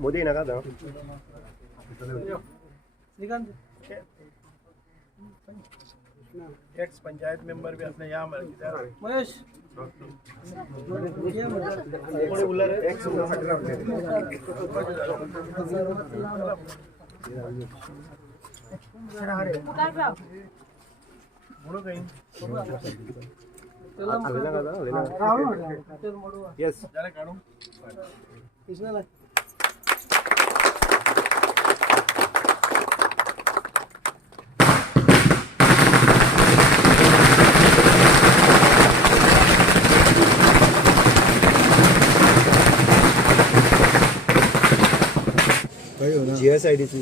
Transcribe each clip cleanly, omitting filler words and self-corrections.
मोदी नका जाऊ x panchayat member भी अपने यहाँ महेश एक्स यस GSIDC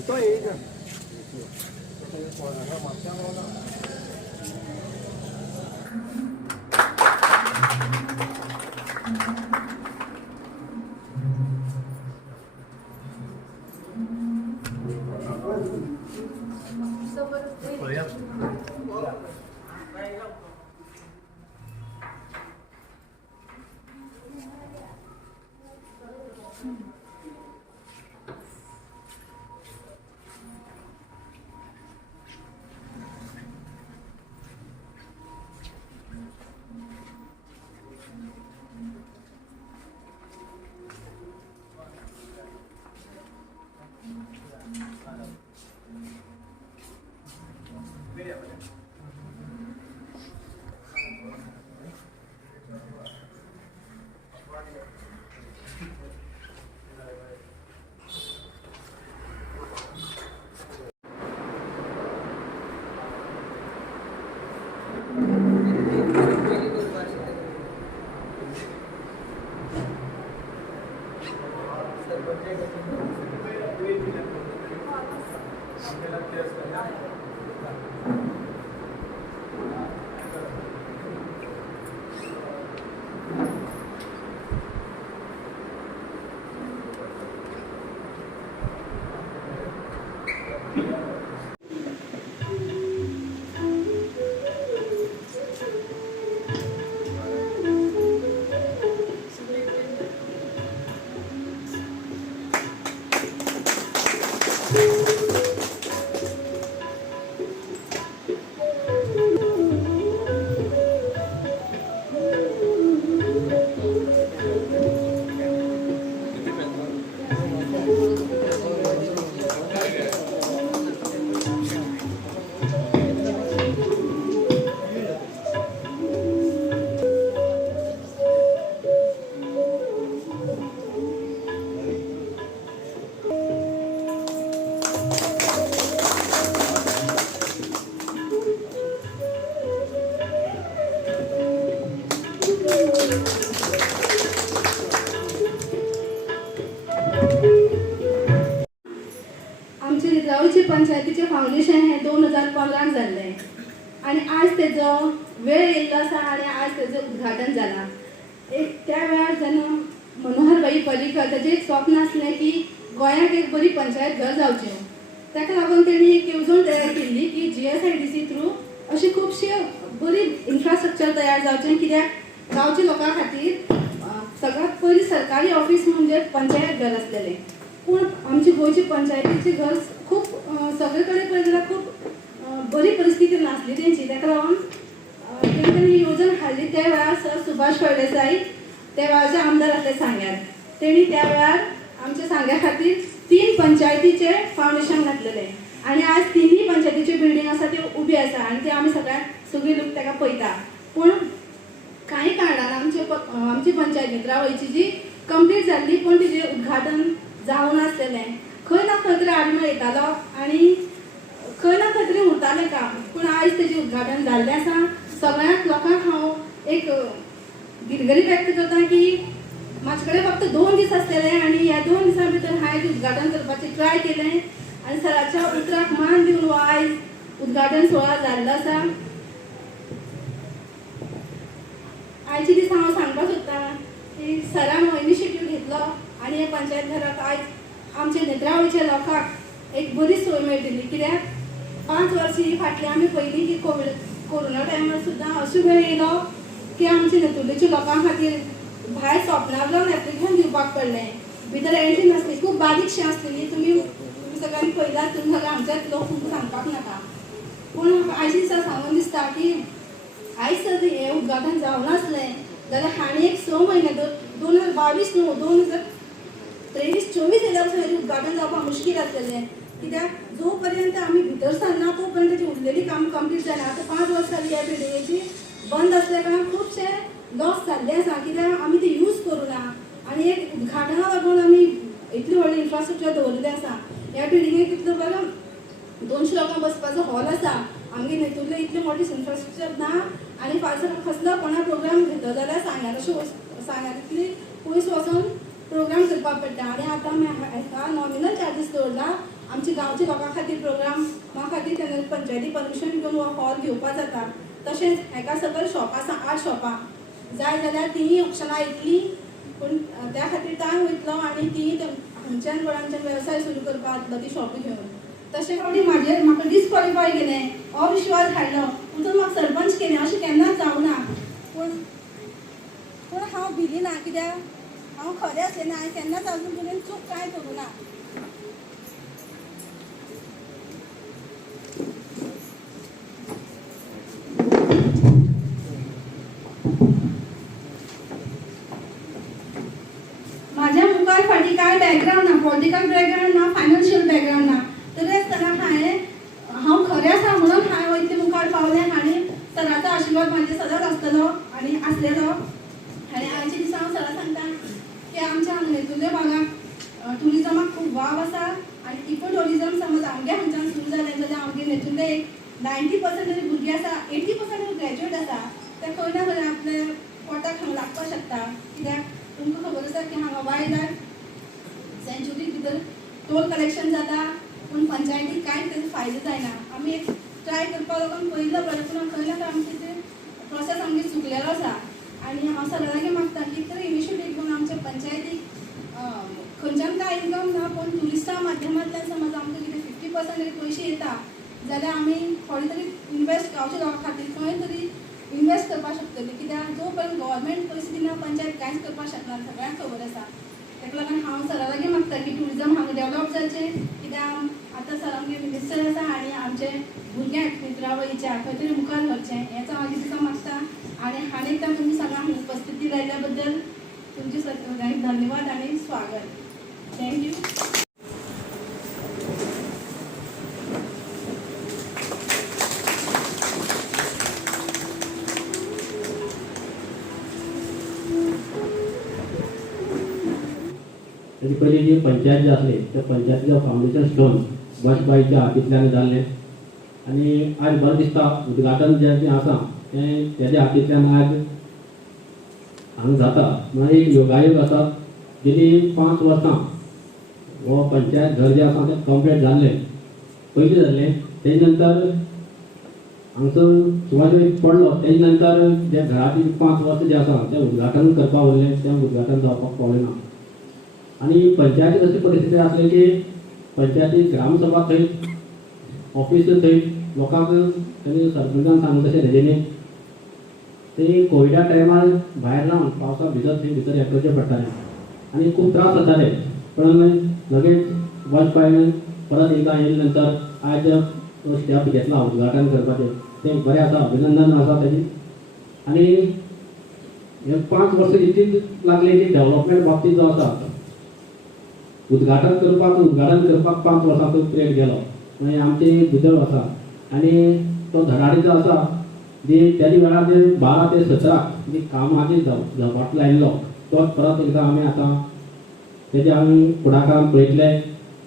पंचायतीचे फाउंडेशन हे 2015 जाल्ले आणि आज तेजो वेळ येयल्लो आसा आणि आज तेजो उद्घाटन जाला. त्या वेळार जेन्ना मनोहरभाई पर्रीकर तेजें एक स्वप्न आसलें की गोंयाक एक बरी पंचायत घर जावचें. ताका लागून तेणी एक येवजण तयार केल्ली की GSIDC थ्रू अशी खुबशी बरी इन्फ्रास्ट्रक्चर तयार जावचें. कित्याक गांवच्या लोकां खातीर सगळ्यात पयलीं सरकारी ऑफिस म्हणजे पंचायत घर आसलेलें. पूण आमची गोंयची पंचायतीची घर खूप सगळे कडेन पळयत जाल्यार खूप बरी परिस्थिती नासली तेंची. ताका लागून तेंच्यानी ही येवजण हाडली. त्या वेळार सर सुभाष फळदेसाई त्या वेळाचे आमदार आसले सांग्यार. तेणी त्या वेळार आमच्या सांग्या खातीर 3 पंचायतीचे फाउंडेशन घातलेले आणि आज 3 पंचायतीची बिल्डींग आसा ती उबी आसा आणि ती आमी सगळे लोक ताका पळयता. पूण कांय कारणान आमची पंचायत नेत्रावळीची जी कंप्लीट जाल्ली पूण तिजें उद्घाटन जावं नासलेलें. खंय ना खंय तरी आडमेळ येतालो आणि खंय ना खंय तरी उरतालें काम. पूण आयज तेजें उद्घाटन जाल्लें आसा. सगळ्याच लोकांक हांव एक दिलगिरी व्यक्त करता की म्हाजे कडेन फक्त 2 दीस आसलेले आणि ह्या 2 दिसां भितर हांवें उद्घाटन करपाचें ट्राय केलें आणि सराच्या उतराक मान दिवन आयज उद्घाटन सोहळा जाल्लो आसा. आयचे दीस हांव सांगपाक सोदतां की सरान हो इनिशिएटीव घेतलो आणि हे पंचायत घराक आयज आमच्या नेत्रावळीच्या लोकांक एक बरी सोय मेळटली. कित्याक 5 वर्सां फाटलीं आमी पयलीं की कोरोना टायमार सुद्दां अशें वेळ येयलो की आमच्या नेतुर्लेच्या लोकां खातीर भायर स्वप्नार लावन एप्लिकेशन दिवपाक पडलें. भितर एंट्री नासली, खूब बारीकशी आसलेली. तुम्ही सगळ्यांनी पळयलात, तुमी सगळे आमचेच लोक, तुमकां सांगपाक नाका. पूण म्हाका आयज दिसा सांगून दिसता की आयज जर हें उद्घाटन जावं नासलें जाल्यार हांणी एक 6 म्हयने 2022 न्हू 2023-24 येयल्या पासून हें उद्घाटन जावपाक मुश्कील आसलेलें. कित्याक जो पर्यंत आमी भितर सरना तो पर्यंत तेची उरलेली काम कंप्लीट जायना. आतां 5 वर्सां जाली ह्या बिल्डिंगेची बंद आसल्या कारणान खुबशे लॉस जाल्ले आसा, कित्याक आमी ते यूज करूं ना. आनी एक उद्घाटनाक लागून आमी इतली व्हडली इन्फ्रास्ट्रक्चर दवरलेलें आसा. ह्या बिल्डिंगेक कितलो बरो 200 लोकांक बसपाचो हॉल आसा. आमगे न्हितुल्ले इतले मोठे इन्फ्रास्ट्रक्चर ना. आनी फाल्यां कसलो कोणा प्रोग्राम घेतलो जाल्यार सांग्यार इतली पयस वचून प्रोग्राम करपाक पडटा. आनी आतां हाका नॉमिनल चार्जीस दवरला. आमच्या गांवच्या लोकां खातीर प्रोग्राम खातीर तेन्ना पंचायती परमिशन घेवन हो हॉल घेवपा जाता. तशेंच हेका सकयल शॉप आसा, 8 शॉपां जाय जाल्यार तींय ऑप्शनां येतलीं. पूण त्या खातीर टायम वयतलो आनी ती खंयच्यान कोणाच्यान वेवसाय सुरू करपाक जातलो ती शॉप घेवन. तशें करून म्हाका डिस्क्वॉलिफाय केलें, अविश्वास हाडलो, पूण म्हाका सरपंच केलें अशें केन्नाच जावं ना. पूण हांव भिली ना, कित्याक हांव खरें आसलें ना. हांवें केन्नाच आजून मेरेन चूक कांय करूं ना. म्हाज्या मुखार फाटीं कांय बॅकग्रावंड ना, पॉलिटिकल बॅकग्रावंड ना, फायनान्शियल बॅकग्रावंड ना. तरी आसतना हांव खरें आसा म्हणून हांव इतलें मुखार पावलें. आनी सराचो आशिर्वाद म्हाजे सदांच आसतलो आनी आसलेलो. आनी आयच्या दिसा हांव सराक सांगता की आमच्या हांगेतुल्या भागाक ट्युरिजमाक खूब वाव आसा. आनी इको ट्युरिजम समज आमगे हांगच्यान सुरू जालें जाल्यार आमगे नेतुर्ले एक 90% तरी भुरगीं आसा, 80% ग्रॅज्युएट आसा. ते खंय ना खंय आपल्या पोटाक हांगा लागपाक शकता. कित्याक तुमकां खबर आसा की हांगा वायल्ड लायफ सँच्युरी भितर टोल कलेक्शन जाता, पूण पंचायतीक कांयच तेजो फायदो जायना. आमी एक ट्राय करपाक लागून पळयल्लो बरें, पूण खंय ना खंय आमची ते प्रोसेस आमगे चुकलेलो आसा. आनी हांव सरांगे मागता की तर इनिशिएटीव घेवन आमच्या पंचायतीक खंयच्यान कांय इन्कम ना, पूण ट्युरिस्टां माध्यमांतल्यान समज आमकां कितें 50% पयशे येता जाल्यार आमी थोडे तरी इन्वेस्ट गांवच्या लोकां खातीर खंय तरी इन्वेस्ट करपाक शकतली. कित्याक जो पर्यंत गव्हर्मेंट पयशे दिना पंचायत कांयच करपाक शकना, सगळ्यांक खबर आसा. ताका लागून हांव सरा लागीं मागता की ट्युरिजम हांगा डेवलप जावचें. कित्याक आतां सर आमगे मिनिस्टर आसा आनी आमचे भुरग्यांक मित्रावळीच्या खंय तरी मुखार व्हरचें हेंच हांव दिसा मागता. आनी हांणी एकदां तुमी सगळ्यांक उपस्थिती लायल्या बद्दल तुमचे सगळ्यांक धन्यवाद आनी स्वागत. थँक्यू. त्याची पयलीं जी पंचायत जे आसली त्या पंचायतीचें फावंडेशन स्टोन बसबाईच्या हातींतल्यान जाल्लें. आनी आयज बरें दिसता उद्घाटन जें आसा तें तेज्या हातींतल्यान आयज हांगा जाता. म्हळ्यार एक योगायोग आसा. गेली 5 वर्सां हो पंचायत घर जें आसा तें कंप्लीट जाल्लें. पयलीं जाल्लें तेजे नंतर हांगसर सुवातेर पडलो. तेजे नंतर जे घराची 5 वर्सां जें आसा तें उद्घाटन करपाक उरलें, तें उद्घाटन जावपाक पावलें ना. आनी पंचायतीक अशी परिस्थिती आसली की पंचायती ग्रामसभा थंय, ऑफिस थंय, लोकांक तेणी सरपंचान सांगलें तशें रेजिनी ते कोविडा टायमार भायर रावन पावसा भितर थंय भितर येवचें पडटालें आनी खूब त्रास जाताले. पण लगेच वाजपेयीन परत एकदां येयले नंतर आयज तो स्टेप घेतला उद्घाटन करपाचें. तें बरें आसा, अभिनंदन आसा तेजी. आनी हे 5 वर्सां इतली लागली की डेव्हलपमेंट बाबतींत जो आसा उद्घाटन करपाक 5 वर्सांचो पिरियड गेलो. म्हणजे आमचे दुदळ आसा आनी तो धडाडी जो आसा तेजे वेळार जे 12 ते 17 जी कामाची झपाट लायिल्लो तोच परत एकदां आमी आतां तेजे आमी फुडाकार पळयतले.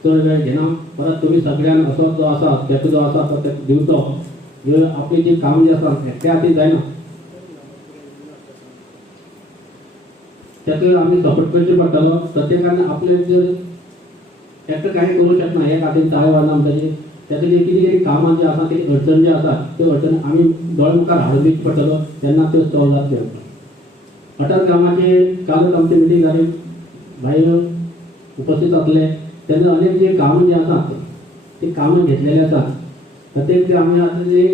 चड वेळ घेना, परत तुमी सगळ्यान असो जो आसा तेका जो आसा तो तेका दिवचो. ह्यो आपली जी काम जी आसा एकट्या हाती जायना, तेका आमी सपोर्ट करचो पडटलो. प्रत्येकान आपले जर एकटो कांय करूं शकना हे खातीर ताळे वाजना म्हणटाची तेका जे कितें कामां जी आसा ती अडचण जी आसा त्यो अडचण आमी दोळे मुखार हाडून दिवचो पडटलो, तेन्ना त्यो सॉल्व जातल्यो. अटल कामाची कालच आमची मिटींग जाली, भाई उपस्थित आसले. तेन्ना अनेक जी कामां जी आसात ती कामां घेतलेली आसात. प्रत्येक जे आमी आतां जी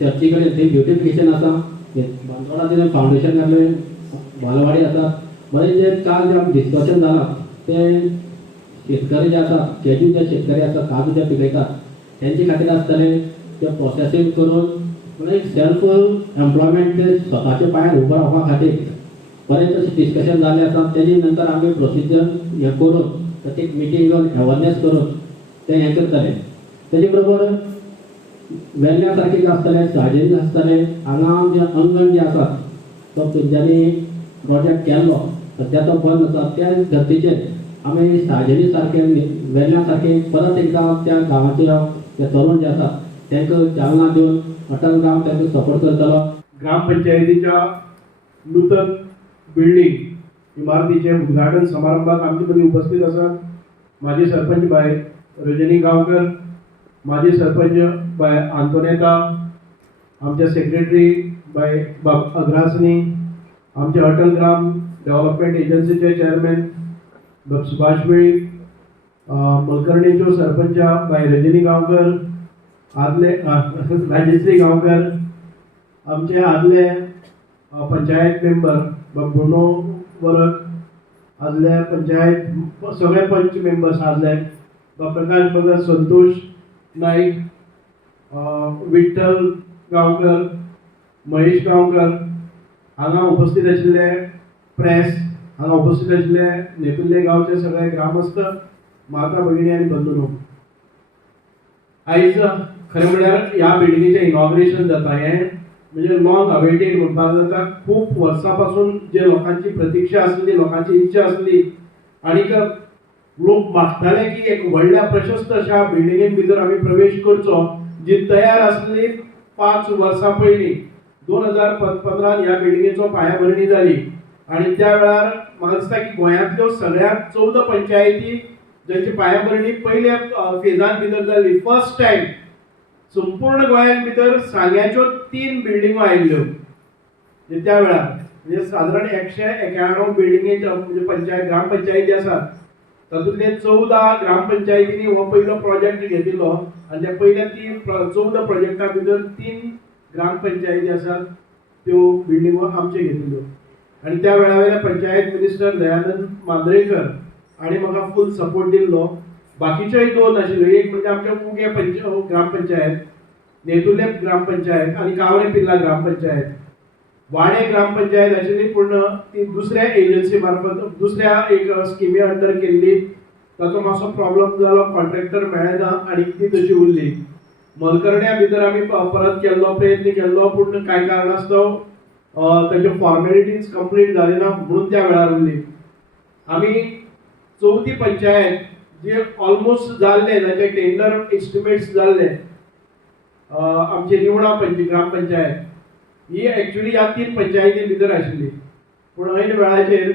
चर्ची कडेन थंय ब्युटिफिकेशन आसा, बांदोडा जे फावंडेशन घातलें बालवाडी आसात. बरें जे काल जे आमी डिस्कशन जालां ते शेतकरी जे आसा केजू जे शेतकरी आसा काजू जे पिकयतात तेंचे खातीर आसतले ते प्रोसेसींग करून म्हणजे एक सेल्फ एम्प्लॉयमेंट ते स्वताच्या पांयार उबो रावपा खातीर बरें तशें डिस्कशन जाल्लें आसा. तेजे नंतर आमी प्रोसिजर हें करून प्रत्येक मिटींग घेवन अवेरनेस करून ते हें करतले. तेजे बरोबर वेल्ल्या सारखे जे आसतले साजेन आसतले हांगा जे अंगण जे आसात तो तेंच्यांनी प्रोजेक्ट केल्लो सद्या तो बंद आसा. त्या धर्तीचेर आमी साजेनी सारखे वेल्ल्या सारखे परत एकदां त्या गांवाच्या जे तरुण जे आसात तांकां चालना दिवन अटल गांव तांकां सपोर्ट करतलो. ग्रामपंचायतीच्या नूतन बिल्डिंग इमारतीचे उद्घाटन समारंभात आमचे मदीं उपस्थित आसात माजी सरपंच बाय रजनी गांवकर, माजी सरपंच बाय आंतोनेता, आमचे सेक्रेटरी बाय अग्रासनी, आमचे अटल ग्राम डेव्हलपमेंट एजन्सीचे चेअरमॅन सुभाष वेळी, मलकर्णीच्यो सरपंच बाय रजनी गांवकर, आदले राजश्री गांवकर, आमचे आदले पंचायत मेंबर ब्रुनो वरक, आदले पंचायत सगळे पंच मेंबर्स आदले प्रकाश भगत, संतोष नाईक, विठ्ठल गांवकर, महेश गांवकर, हांगा उपस्थित आशिल्ले प्रेस, हांगा उपस्थित आशिल्ले नेतुर्ले गांवचे सगळे ग्रामस्थ, माता भगिनी आनी बंधूनो, आयज खरें म्हळ्यार ह्या बिल्डिंगेचें इनॉग्रेशन जाता. हें म्हणजे लॉंग अवेटेड म्हणपाक जाता. खूब वर्सां पासून जे लोकांची प्रतीक्षा आसली, लोकांची इच्छा आसली आनीक लोक मागताले की एक व्हडल्या प्रशस्त अशा बिल्डिंगेन भितर आमी प्रवेश करचो जी तयार आसली 5 वर्सां पयलीं 2015 ह्या बिल्डिंगेचो पायाभरणी जाली. आनी त्या वेळार म्हाका दिसता की गोंयांतल्यो सगळ्यात 14 पंचायती जांची पायाभरणी पयल्या फेजान भितर जाल्ली. फर्स्ट टायम संपूर्ण गोंयान भितर सांग्याच्यो 3 बिल्डिंगो आयिल्ल्यो त्या वेळार. म्हणजे साधारण 191 बिल्डिंगेच्यो म्हणजे पंचायत ग्रामपंचायती आसात. तातूंतले 14 ग्रामपंचायतींनी हो पयलो प्रोजेक्ट घेतिल्लो आनी त्या पयल्या 14 प्रोजेक्टा भितर 3 ग्रामपंचायती आसात त्यो बिल्डिंगो आमचे घेतिल्ल्यो. आनी त्या वेळावेले पंचायत मिनिस्टर दयानंद मांद्रेकर हांणी म्हाका फूल सपोर्ट दिल्लो. बाकीच्योय 2 आशिल्ल्यो, एक म्हणजे आमचे कुगे ग्रामपंचायत, नेतुर्ले ग्रामपंचायत आनी कावरे पिल्ला ग्रामपंचायत. वाडे ग्रामपंचायत आशिल्ली पूण ती दुसऱ्या एजन्सी मार्फत दुसऱ्या एक स्किमी अंडर केल्ली. ताचो मातसो प्रॉब्लम जालो, कॉन्ट्रॅक्टर मेळना आनी ती तशी उरली. मलकर्ण्या भितर आमी परत केल्लो, प्रयत्न केल्लो पूण कांय कारणास्तव ताच्यो फॉर्मेलिटीज कंप्लीट जाली ना म्हणून त्या वेळार उरली. आमी 4थी पंचायत जे ऑलमोस्ट जाल्ले, जाचे टेंडर एस्टिमेट्स जाल्ले, आमची निवडा ग्रामपंचायत ही एक्चुअली ह्या 3 पंचायती भितर आशिल्ली. पूण ऐन वेळाचेर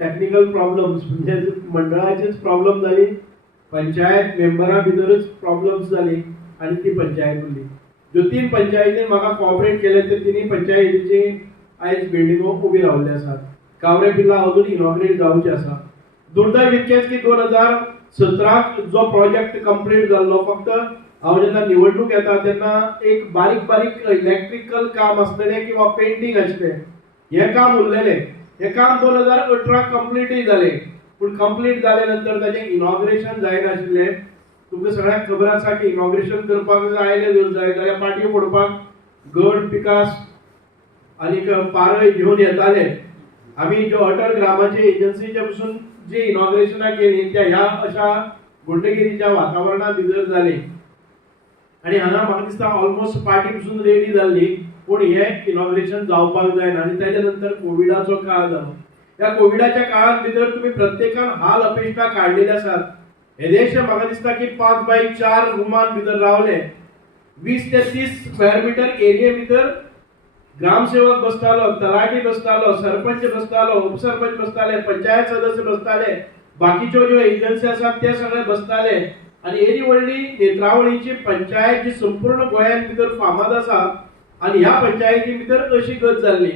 टेक्निकल प्रॉब्लम्स म्हणजे मंडळाचेच प्रॉब्लम जाली, पंचायत मेंबरां भितरच प्रॉब्लम्स जाली आनी ती पंचायत उरली. ज्यो 3 पंचायतीन म्हाका कॉपरेट केले ते 3 पंचायतीची आयज बिल्डिंगो उबी रावल्ले आसात. कावरे पिल्ला अजून इनॉग्रेट जावचे आसा. दुर्दैव इतकेंच की 2017 जो प्रोजेक्ट कंप्लीट जाल्लो, फक्त हांव जेन्ना निवडणूक येता तेन्ना एक बारीक बारीक इलेक्ट्रिकल काम आसतलें किंवा पेंटिंग आसलें, हें काम उरलेलें. हें काम 2018 कंप्लीटय जालें. पूण कंप्लीट जाले नंतर ताचें इनॉग्रेशन जायनाशिल्लें. तुमकां सगळ्यांक खबर आसा की इनॉग्रेशन करपाक जर आयले जाय जाल्यार पाटयो फोडपाक गड पिकास आनीक पारय घेवन येताले. आमी ज्यो अटल ग्रामाचे एजन्सीचे पसून जी इनॉग्रेशनाक केली त्या ह्या अशा गुंडगिरीच्या वातावरणा भितर जाली. आनी हांगा म्हाका दिसता ऑलमोस्ट पार्टी पसून रेडी जाल्ली, पूण हें इनॉग्रेशन जावपाक जायना. आनी ताच्या नंतर कोविडाचो काळ जालो. ह्या कोविडाच्या काळांत भितर तुमी प्रत्येकान हाल अपेक्षा काडलेले आसात. हे देश म्हाका दिसता की 5x4 रुमान भितर रावले. 20 ते 30 स्क्वेअर मिटर एरिये भितर ग्रामसेवक बसतालो, तलाठी बसतालो, सरपंच बसतालो, उपसरपंच बसताले, पंचायत सदस्य बसताले, बाकीच्यो ज्यो एजन्सी आसात ते सगळे बसताले. आनी एरी व्हडली नेत्रावळीची पंचायत जी संपूर्ण गोंयांत भितर फामाद आसा आनी ह्या पंचायती भितर अशी गत जाल्ली.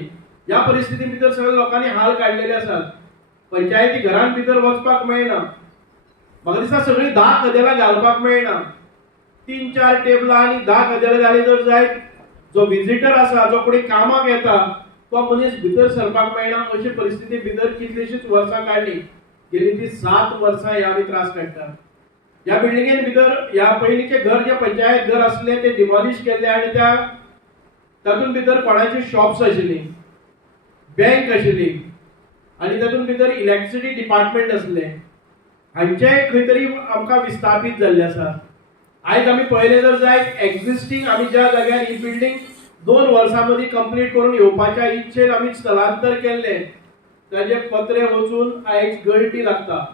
ह्या परिस्थिती भितर सगळ्या लोकांनी हाल काडलेले आसात. पंचायती घरांत भितर वचपाक मेळना. म्हाका दिसता सगळीं 10 कदेलां घालपाक मेळना. 3-4 टेबलां आनी 10 कदेलां घाली जर जायत, जो विजिटर आसा, जो कोणी कामाक येता, तो मनीस भितर सरपाक मेळना अशी परिस्थिती भितर कितलीशीच वर्सां काडली. गेली ती 7 वर्सां ह्या आमी त्रास काडटा. ह्या बिल्डिंगेन भितर ह्या पयलींचे घर जे पंचायत घर आसले ते डिमॉलिश केले आनी त्या तातूंत भितर कोणाची शॉप्स आशिल्ली, बँक आशिल्ली आनी तातूंत भितर इलेक्ट्रिसिटी डिपार्टमेंट आसले. हांचे खंय तरी आमकां विस्थापीत जाल्ले आसा. आयज आमी पळयलें जर जायत एक्झिस्टिंग आमी ज्या जाग्यार ही बिल्डिंग 2 वर्सां मदीं कंप्लीट करून येवपाच्या इच्छेन आमी स्थलांतर केल्ले ताजे पत्रे वचून आयज गळटी लागता.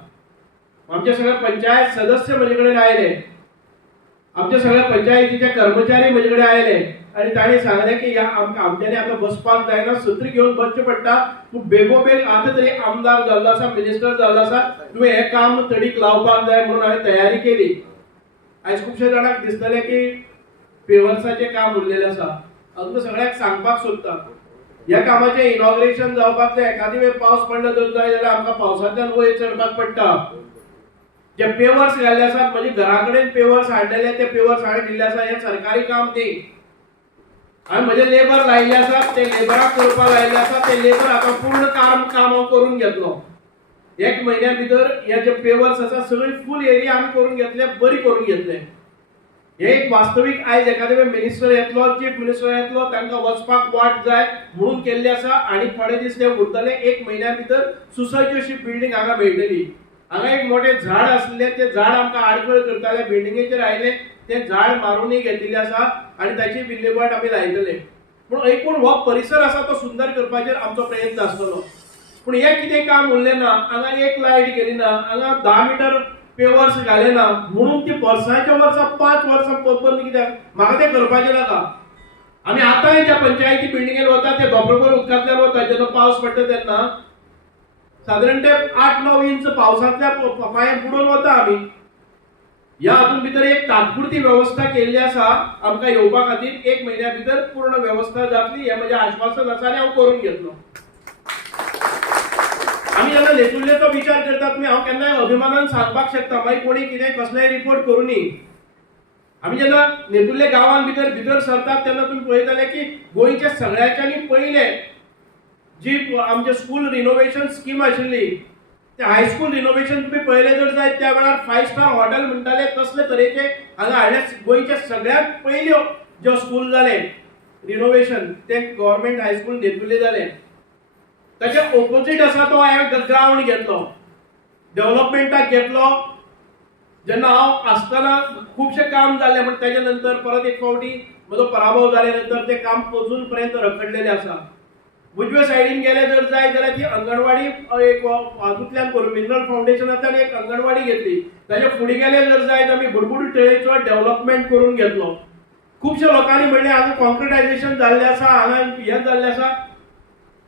आमचे सगळे पंचायत सदस्य म्हजे कडेन आयले, आमचे सगळे पंचायतीचे कर्मचारी म्हजे कडेन आयले आनी तांणी सांगलें की आमच्यांनी आतां बसपाक जायना, सत्र घेवन बसचें पडटा. तूं बेगोबेग आतां तरी आमदार जाल्लो आसा, मिनिस्टर जाल्लो आसा, तुवें हें काम तडीक लावपाक जाय म्हणून हांवें तयारी केली. आयज खुबशे जाणांक दिसतलें की पेवर्साचें काम उरलेलें आसा. हांव सगळ्यांक सांगपाक सोदता, ह्या कामाचें इनॉग्रेशन जावपाक जाय. एखादी वेळ पावस पडलो जर जाय जाल्यार आमकां पावसांतल्यान वयर चडपाक पडटा. जे पेवर्स घाल्ले आसात, म्हणजे घरा कडेन पेवर्स हाडलेले, ते पेवर्स हांवें दिल्ले आसा. हें सरकारी काम न्ही. हांवें म्हजे लेबर लायिल्ले आसात, ते लेबराक करपाक लायिल्ले आसात. ते लेबर आतां पूर्ण काम हांव करून घेतलो. 1 म्हयन्या भितर हे जे पेवर्स आसा सगळी फूल एरिया आमी करून घेतले, बरी करून घेतले. हे एक वास्तवीक आयज एखादे वेळ मिनिस्टर येतलो, चीफ मिनिस्टर येतलो, तांकां वचपाक वाट जाय म्हणून केल्ले आसा. आनी थोडे दीस ते उरतले. 1 म्हयन्या भितर सुसज्ज अशी बिल्डिंग हांगा मेळटली. हांगा एक मोठे झाड आसले, ते झाड आमकां आडखळ करताले. बिल्डिंगेचेर आयले, ते झाड मारूनय घेतिल्ले आसा आनी ताची विल्हेवाट आमी लायतले. पूण एकूण हो परिसर आसा तो सुंदर करपाचेर आमचो प्रयत्न आसतलो. पूण हे कितें काम उरलें ना. हांगा एक लायट गेली ना, हांगा 10 मीटर पेवर्स घाले ना म्हणून ती वर्सांच्या वर्सां 5 वर्सां परत कित्याक म्हाका ते करपाचें नाका. आमी आतांय ज्या पंचायती बिल्डिंगेर वता ते धोपरभर उदकांतल्यान वता. जेन्ना पावस पडटा तेन्ना सादारण ते 8-9 इंच पावसांतल्या पांयान बुडोवन वता आमी. ह्या हातूंत भितर एक तात्पुरती वेवस्था केल्ली आसा आमकां येवपा खातीर. 1 म्हयन्या भितर पूर्ण वेवस्था जातली हें म्हजें आश्वासन आसा आनी हांव करून घेतलो. आमी जेन्ना नेतुर्लेचो विचार करतात न्ही, हांव केन्नाय अभिमानान सांगपाक शकता, मागीर कोणी कितें कसलेय रिपोर्ट करूनी. आमी जेन्ना नेतुर्ले गांवांत भितर सरतात तेन्ना तुमी पळयतले की गोंयचे सगळ्याच्यानी पयले जी आमचे स्कूल रिनोवेशन स्कीम आशिल्ली, ते हायस्कूल रिनोवेशन तुम्ही पळयलें जर जायत त्या वेळार 5 स्टार हॉटेल म्हणटाले तसले तरेचे हांगा हाडले. गोंयचे सगळ्यात पयल्यो ज्यो स्कूल जाले रिनोवेशन ते गव्हर्नमेंट हायस्कूल नेतुर्ले जाले. ताचे ऑपोजिट आसा तो हांवें ग्रावंड घेतलो, डेव्हलपमेंटाक घेतलो. जेन्ना हांव आसतना खुबशें काम जाल्लें, म्हणून ताचे नंतर परत एक फावटी म्हजो पराभव जाले नंतर ते काम अजून पर्यंत रखडलेलें आसा. उजवे सायडीन गेले जर जाय जाल्यार ती अंगणवाडी एक हातूंतल्यान करून मिनरल फावंडेशनांतल्यान एक अंगणवाडी घेतली. ताचे फुडें गेले जर जायत आमी बुडबुडी तळयेचो डेव्हलपमेंट करून घेतलो. खुबशे लोकांनी म्हणलें हांगा कॉन्क्रिटायझेशन जाल्लें आसा, हांगा हें जाल्लें आसा.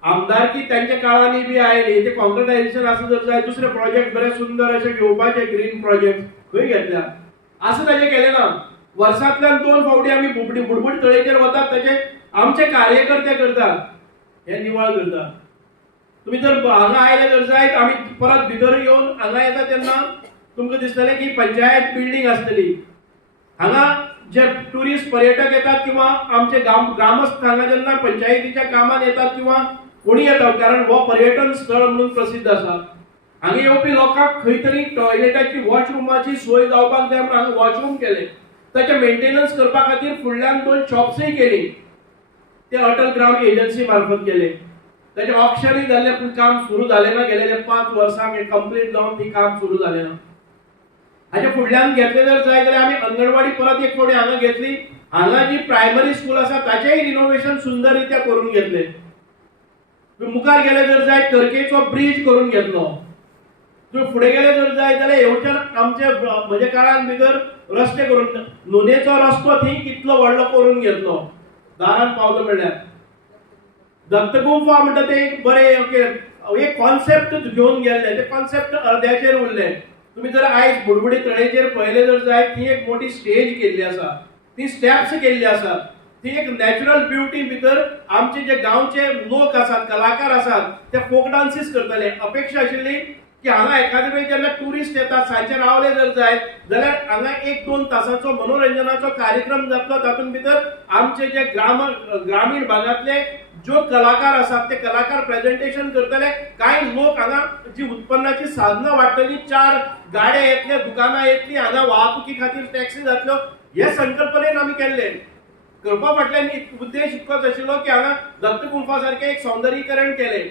आमदारकी तांच्या काळांनी बी आयली, ते कॉन्क्रिटायझेशन आसा जर जाय दुसरे प्रोजेक्ट बरे सुंदर अशे घेवपाचे ग्रीन प्रोजेक्ट खंय घेतल्या. असं ताजें केलें ना. वर्सांतल्यान 2 फावटी आमी बुडबुडी तळयेचेर वतात, ताचे आमचे कार्यकर्ते करतात, हे निवळ करतात. तुम्ही जर हांगा आयले जर जायत आमी परत भितर येवन हांगा येता तेन्ना तुमकां दिसतलें की पंचायत बिल्डिंग आसतली. हांगा जे टुरिस्ट पर्यटक येतात किंवा आमचे ग्रामस्थ हांगा जेन्ना पंचायतीच्या कामान येतात किंवा कोणी येतात, कारण हो पर्यटन स्थळ म्हणून प्रसिद्ध आसा. हांगा येवपी लोकांक खंय तरी टॉयलेटाची वॉशरूमाची सोय जावपाक जाय म्हणून हांगा वॉशरूम केले. ताचे मेंटेनन्स करपा खातीर फुडल्यान 2 शॉप्सय केली, ते अटल ग्राम एजन्सी मार्फत केले. त्याचे ऑप्शनय जाल्ले पूण काम सुरू जालें ना. गेलेले 5 वर्सांक कंप्लीट जावन ती काम सुरू जालें ना. हाचे फुडल्यान घेतले जर जाय जाल्यार आमी अंगणवाडी परत एक फावटी हांगा घेतली. हांगा जी प्रायमरी स्कूल आसा ताचेय रिनोवेशन सुंदर रित्या करून घेतले. मुखार गेले जर जाय तरकेचो ब्रिज करून घेतलो. तुम्ही फुडें गेले जर जाय जाल्यार येवच्यान आमचे म्हजे काळान भितर रस्ते करून नुनेचो रस्तो थंय कितलो व्हडलो करून घेतलो. दारान पावलो म्हणल्यार दत्तगुंफा म्हणटा ते एक बरे एक कॉन्सेप्ट घेवन गेल्ले, ते कॉन्सेप्ट अर्द्याचेर उरले. तुम्ही जर आयज बुडबुडी तळयेचेर पळयले जर जाय ती एक मोठी स्टेज केल्ली आसा, ती स्टेप्स केल्ली आसात, ती एक नॅचरल ब्युटी भितर आमचे जे गांवचे लोक आसात, कलाकार आसात, ते फोक डान्सीस करतले. अपेक्षा आशिल्ली की हांगा एखादे वेळ जेन्ना टुरिस्ट येतात सांजचे रावले जर जायत जाल्यार हांगा 1-2 तासाचो मनोरंजनाचो कार्यक्रम जातलो. तातूंत भितर आमचे जे ग्रामीण भागातले ज्यो कलाकार आसात ते कलाकार प्रेझेंटेशन करतले, कांय लोक हांगा जी उत्पन्नाची साधनां वाडटली, 4 गाड्या येतले, दुकानां येतली, हांगा वाहतुकी खातीर टॅक्सी जातल्यो, हे संकल्पनेन आमी केल्ले. करपा फाटल्यान उद्देश इतकोच आशिल्लो की हांगा दत्त गुंफा सारकें एक सौंदर्यीकरण केलें.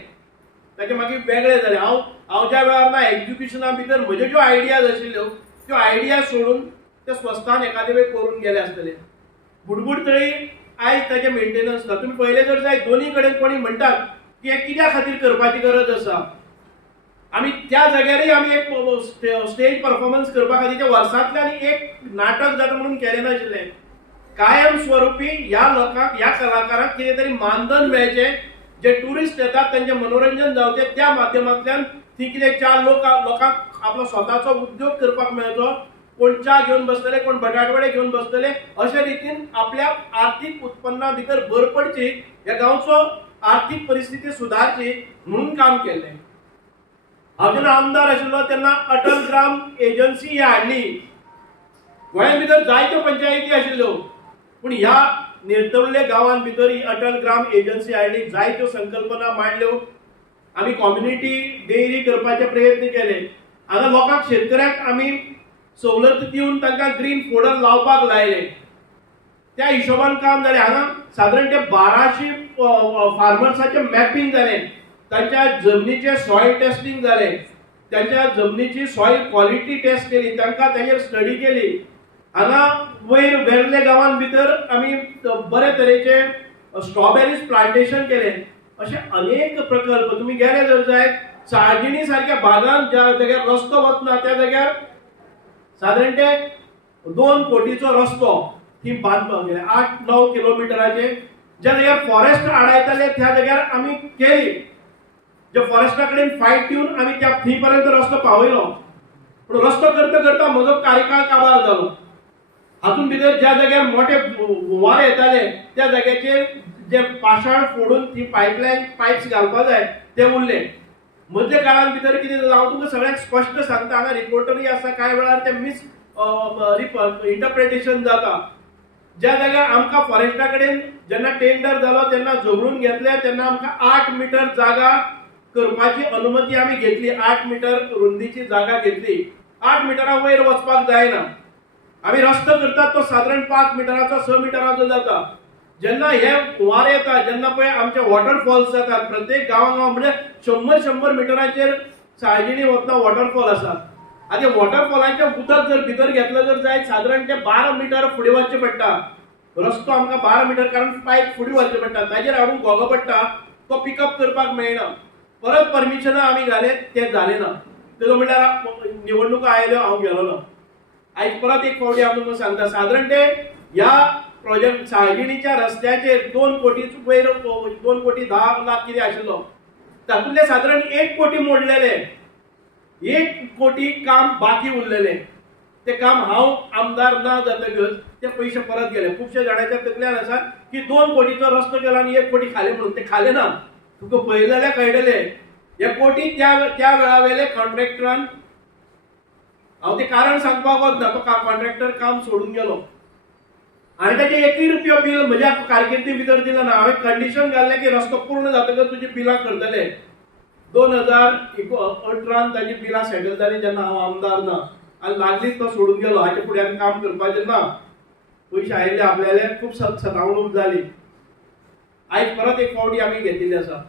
ताचे मागीर वेगळें जालें. हांव ज्या वेळार ना एग्जिक्युशना भितर म्हज्यो ज्यो आयडियाज आशिल्ल्यो त्यो आयडिया सोडून ते स्वस्तान एखादे वेळ करून गेले आसतले. बुडबुड तळी आयज ताचें मेंटेनन्स ना. तुमी पळयलें जर जायत दोनी कडेन कोणी म्हणटात की हे कित्या खातीर करपाची गरज आसा. आमी त्या जाग्यारय आमी एक स्टेज परफॉर्मन्स करपा खातीर वर्सांतल्यान एक नाटक जाता म्हणून केलें नाशिल्लें. कायम स्वरुपी ह्या लोकांक, ह्या कलाकारांक कितें तरी मानधन मेळचें, जे टुरिस्ट येतात त्यांचे मनोरंजन जावचें, त्या माध्यमांतल्यान थंय कितें 4 लोकांक आपलो स्वताचो उद्योग करपाक मेळचो. कोण च्या घेवन बसतले, कोण बटाटवडे घेवन बसतले, अशे रितीन आपल्या आर्थीक उत्पन्ना भितर भर पडची, ह्या गांवचो आर्थीक परिस्थिती सुदारची म्हणून काम केलें. हांव जेन्ना आमदार आशिल्लो तेन्ना अटल ग्राम एजन्सी ही हाडली. गोंयां भितर जायत्यो पंचायती आशिल्ल्यो, पूण ह्या निर्तवल्ले गांवां भितर ही अटल ग्राम एजन्सी हाडली. जायत्यो संकल्पना मांडल्यो. आमी कम्युनिटी डेअरी करपाचे प्रयत्न केले. हांगा लोकांक, शेतकऱ्यांक आमी सवलत दिवन तांकां ग्रीन फोल्डर लावपाक लायले. त्या हिशोबान काम जालें. हांगा सादारण ते 1200 फार्मर्साचें मॅपिंग जालें. तांच्या जमनीचें सॉयल टेस्टिंग जालें. त्यांच्या जमनीची सॉयल क्वॉलिटी टेस्ट केली, तांकां ताचेर स्टडी केली. हांगा वयर वेर्ले गांवां भितर आमी बरे तरेचे स्ट्रॉबेरीज प्लांटेशन केलें. अशे अनेक प्रकल्प तुमी गेले जर जायत साळजिणी सारख्या भागांत ज्या जाग्यार रस्तो वचना त्या जाग्यार सादारण ते 2 कोटीचो रस्तो थंय बांदपाक गेले. 8-9 किलोमिटराचे. ज्या जाग्यार फॉरेस्ट आडायताले त्या जाग्यार आमी केली. जे फॉरेस्टा कडेन फायट दिवन आमी त्या थंय पर्यंत रस्तो पावयलो. पूण रस्तो करता करता म्हजो कार्यकाळ काबार जालो. हातून भितर ज्या जाग्यार मोठे हुंवार येताले त्या जाग्याचेर जे पाशाण फोडून ती पायप्स घालपा जाय ते उरले. मधल्या काळान भितर कितें जालें हांव तुमकां सगळ्यांक स्पश्ट सांगता. हांगा रिपोर्टरूय आसा. कांय वेळार ते इंटरप्रिटेशन जाता. ज्या जाग्यार आमकां फॉरेस्टा कडेन जेन्ना टेंडर जालो तेन्ना झगडून घेतले तेन्ना आमकां 8 मिटर जागा करपाची अनुमती आमी घेतली. 8 मिटर रुंदीची जागा घेतली. 8 मिटरा वयर वचपाक जायना. आमी रस्तो करतात तो सादारण 5 मिटराचो 6 मिटराचो जाता. जेन्ना हे हुंवार येता, जेन्ना पळय आमचे वॉटरफॉल्स जातात प्रत्येक गांवां म्हणजे 100 मिटराचेर साळजिणी वतना वॉटरफॉल आसात. आनी वॉटरफॉलांचे उदक जर भितर घेतलं जर जायत सादारण ते 12 मिटर फुडें वचचें पडटा. रस्तो आमकां 12 मिटर कारण पायप फुडें व्हरचें पडटा. ताजेर हाडून घोगो पडटा. तो पिकअप करपाक मेळना. परत परमिशनां आमी घाले, तें जालें ना. तेजो म्हणल्यार निवडणुका आयल्यो, हांव गेलो ना. आयज परत एक फावटी हांव तुमकां सांगता. सादारण ते ह्या प्रोजेक्ट साळजिणीच्या रस्त्याचेर 2 कोटी वयर 2 कोटी 10 लाख कितें आशिल्लो. तातूंतले सादारण 1 कोटी मोडलेले. 1 कोटी काम बाकी उरलेले. ते काम हांव आमदार ना जातकच ते पयशे परत गेले. खुबशे जाणांच्या तकल्यान आसा की 2 कोटीचो रस्तो केलो आनी 1 कोटी खाले म्हणून. ते खाले ना. तुका पळयलें जाल्यार कळटलें. हे कोटी त्या वेळा वेले कॉन्ट्रॅक्टरान, हांव ते कारण सांगपाक वचना, तो कॉन्ट्रॅक्टर काम सोडून गेलो. हांवें ताचे 1 रुपयो बील म्हज्या कारकिर्दी भितर दिलो ना. हांवें कंडिशन घाल्लें की रस्तो पूर्ण जातकच तुजी बिलां करतले. 2018 ताजी बिलां सेटल जाली जेन्ना हांव आमदार ना. आनी लागलीच तो सोडून गेलो. हाचे फुडें आनी काम करपाचें ना. पयशे आयिल्ले आपल्याले खूब सतावणूक जाली. आयज परत एक फावटी आमी घेतिल्ली आसा.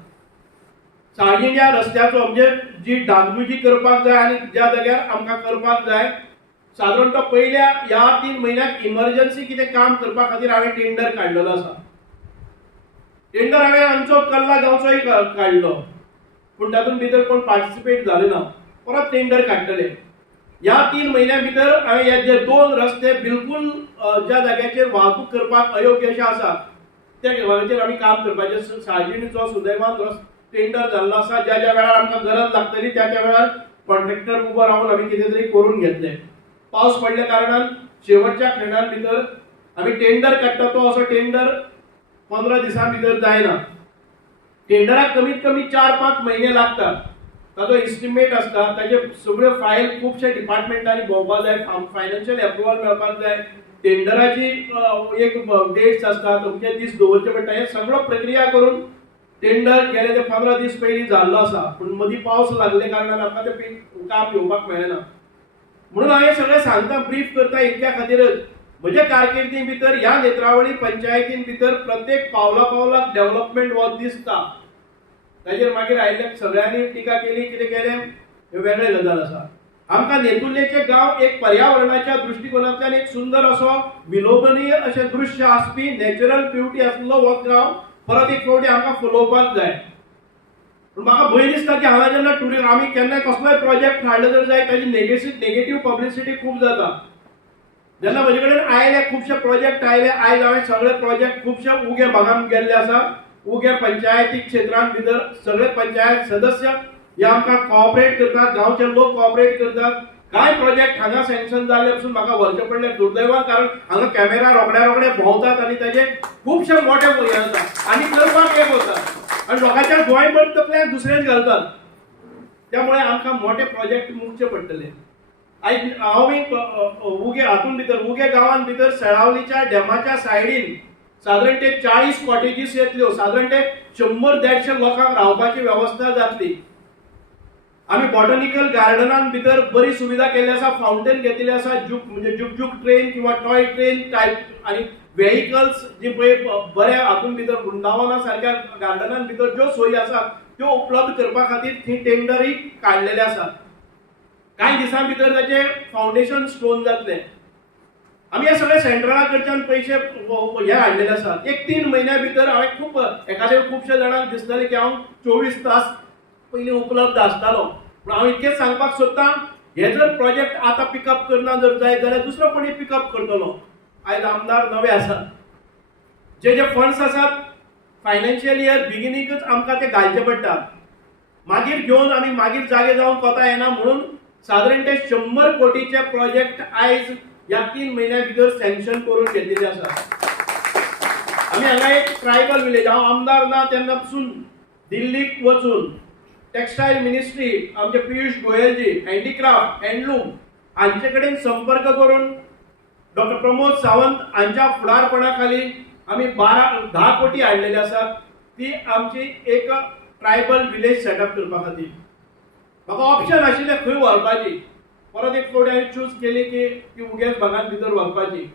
साळजिण्या रस्त्याचो म्हणजे जी डागडुजी करपाक जाय आनी ज्या जाग्यार आमकां करपाक जाय सादारण तो पयल्या ह्या 3 म्हयन्याक इमर्जन्सी कितें काम करपा खातीर हांवें टेंडर काडलेलो आसा. टेंडर हांवें आमचो कल्ला गांवचोय काडलो. पूण तातूंत भितर कोण पार्टिसिपेट जाले ना. परत टेंडर काडटले. ह्या 3 म्हयन्या भितर हांवें हे जे 2 रस्ते बिलकुल ज्या जाग्याचेर वाहतूक करपाक अयोग्य अशे आसा त्या जाग्याचेर आमी काम करपाचें. साळजिणीचो सुदैवान टेंडर जाल्लो आसा. ज्या वेळार आमकां गरज लागतली त्या वेळार कॉन्ट्रॅक्टर उबो रावन आमी कितें तरी करून घेतले. पावस पडल्या कारणान शेवटच्या खिणान भितर आमी टेंडर काडटा तो असो टेंडर 15 दिसां भितर जायना. टेंडराक कमीत कमी 4-5 म्हयने लागतात. ताजो एस्टिमेट आसता. ताजे सगळ्यो फायल खुबशे डिपार्टमेंटांनी भोंवपाक जाय. फायनान्शियल एप्रुवल मेळपाक जाय. टेंडराची एक डेट्स आसता. अमके दीस दवरचे पडटा. हे सगळो प्रक्रिया करून टेंडर गेले ते 15 दीस पयलीं जाल्लो आसा, पूण मदीं पावस लागले कारणान आमकां ते काम येवपाक मेळना. म्हणून हांव हे सगळें सांगता, ब्रीफ करता इतक्या खातीरच म्हज्या कारकिर्दी भितर ह्या नेत्रावळी पंचायतीन भितर प्रत्येक पावला पावलाक डेव्हलपमेंट वच दिसता. ताजेर मागीर आयिल्ल्या सगळ्यांनी टिका केली, कितें केलें हे वेगळे गजाल आसा. आमकां नेतुर्लेचे गांव एक पर्यावरणाच्या दृश्टिकोनांतल्यान एक सुंदर असो विलोभनीय अशें दृश्य आसपी नॅचरल ब्युटी आसलो हो गांव परत एक फावटी आमकां फुलोवपाक जाय. पूण म्हाका भंय दिसता की हांगा जेन्ना आमी केन्नाय कसलोय प्रोजेक्ट हाडलो जर जायत ताजी नेगेटिव्ह पब्लिसिटी खूब जाता. जेन्ना म्हजे कडेन आयले खुबशे प्रोजेक्ट आयले, आयज हांवें सगळे प्रोजेक्ट खुबशे उगे भागांत गेल्ले आसा. उगे पंचायती क्षेत्रांत भितर सगळे पंचायत सदस्य हे आमकां कोऑपरेट करतात, गांवचे लोक कोऑपरेट करतात. कांय प्रोजेक्ट हांगा सँक्शन जाल्ले पसून म्हाका व्हरचे पडले दुर्दैवान, कारण हांगा कॅमेरा रोखड्या भोंवतात आनी ताजे खुबशे मोठे हे जाता आनी करपाक एक वता आनी लोकांच्या गोंयभर तकल्याक दुसरेच घालतात. त्यामुळे आमकां मोठे प्रोजेक्ट मुकचे पडटले. आयज हांव उगे हातून भितर उगे गांवांत भितर सेळावलीच्या डॅमाच्या सायडीन सादारण ते 40 कॉटेजीस येतल्यो, सादारण ते 100-150 लोकांक रावपाची वेवस्था जातली. आमी बॉटनिकल गार्डनान भितर बरी सुविधा केल्ली आसा, फावंटेन घेतिल्ले आसा, म्हणजे जुक ट्रेन किंवा टॉय ट्रेन टायप आनी व्हेहिकल्स जी पळय बऱ्या हातून भितर वृंदावना सारख्या गार्डनान भितर ज्यो सोयी आसात त्यो उपलब्ध करपा खातीर थंय टेंडरय काडलेले आसात. कांय दिसां भितर ताचे फावंडेशन स्टोन जातले. आमी हे सगळे सेंट्रला कडच्यान पयशे हे हाडलेले आसात. एक 3 म्हयन्या भितर हांवें खूब एखाद्या खुबशे जाणांक दिसतलें की हांव 24 तास पयलीं उपलब्ध आसतालो. पूण हांव इतकेंच सांगपाक सोदतां, हे जर प्रोजेक्ट आतां पिकअप करना जर जायत जाल्यार दुसरो कोणी पिकअप करतलो. आयज आमदार नवे आसात, जे फंड्स आसात फायनान्शियल इयर बिगिनिंगच आमकां ते घालचे पडटात. मागीर घेवन आमी मागीर जागे जावन कोता येना. म्हणून सादारण ते 100 कोटीचे प्रोजेक्ट आयज ह्या 3 म्हयन्या भितर सँक्शन करून घेतिल्ले आसात. आमी हांगा एक ट्रायबल विलेज, हांव आमदार ना तेन्ना पसून दिल्लीक वचून टेक्सटायल मिनिस्ट्री आमचे पियुष गोयलजी, हँडीक्राफ्ट, हँडलूम हांचे कडेन संपर्क करून डॉक्टर प्रमोद सावंत हांच्या फुडारपणा खाली आमी 10 कोटी हाडलेले आसात. ती आमची एक ट्रायबल विलेज सेटअप करपा खातीर. म्हाका ऑप्शन आशिल्लें खंय व्हरपाची. परत एक फावटी हांवें चूज केली की ती उगेच भागांत भितर व्हरपाची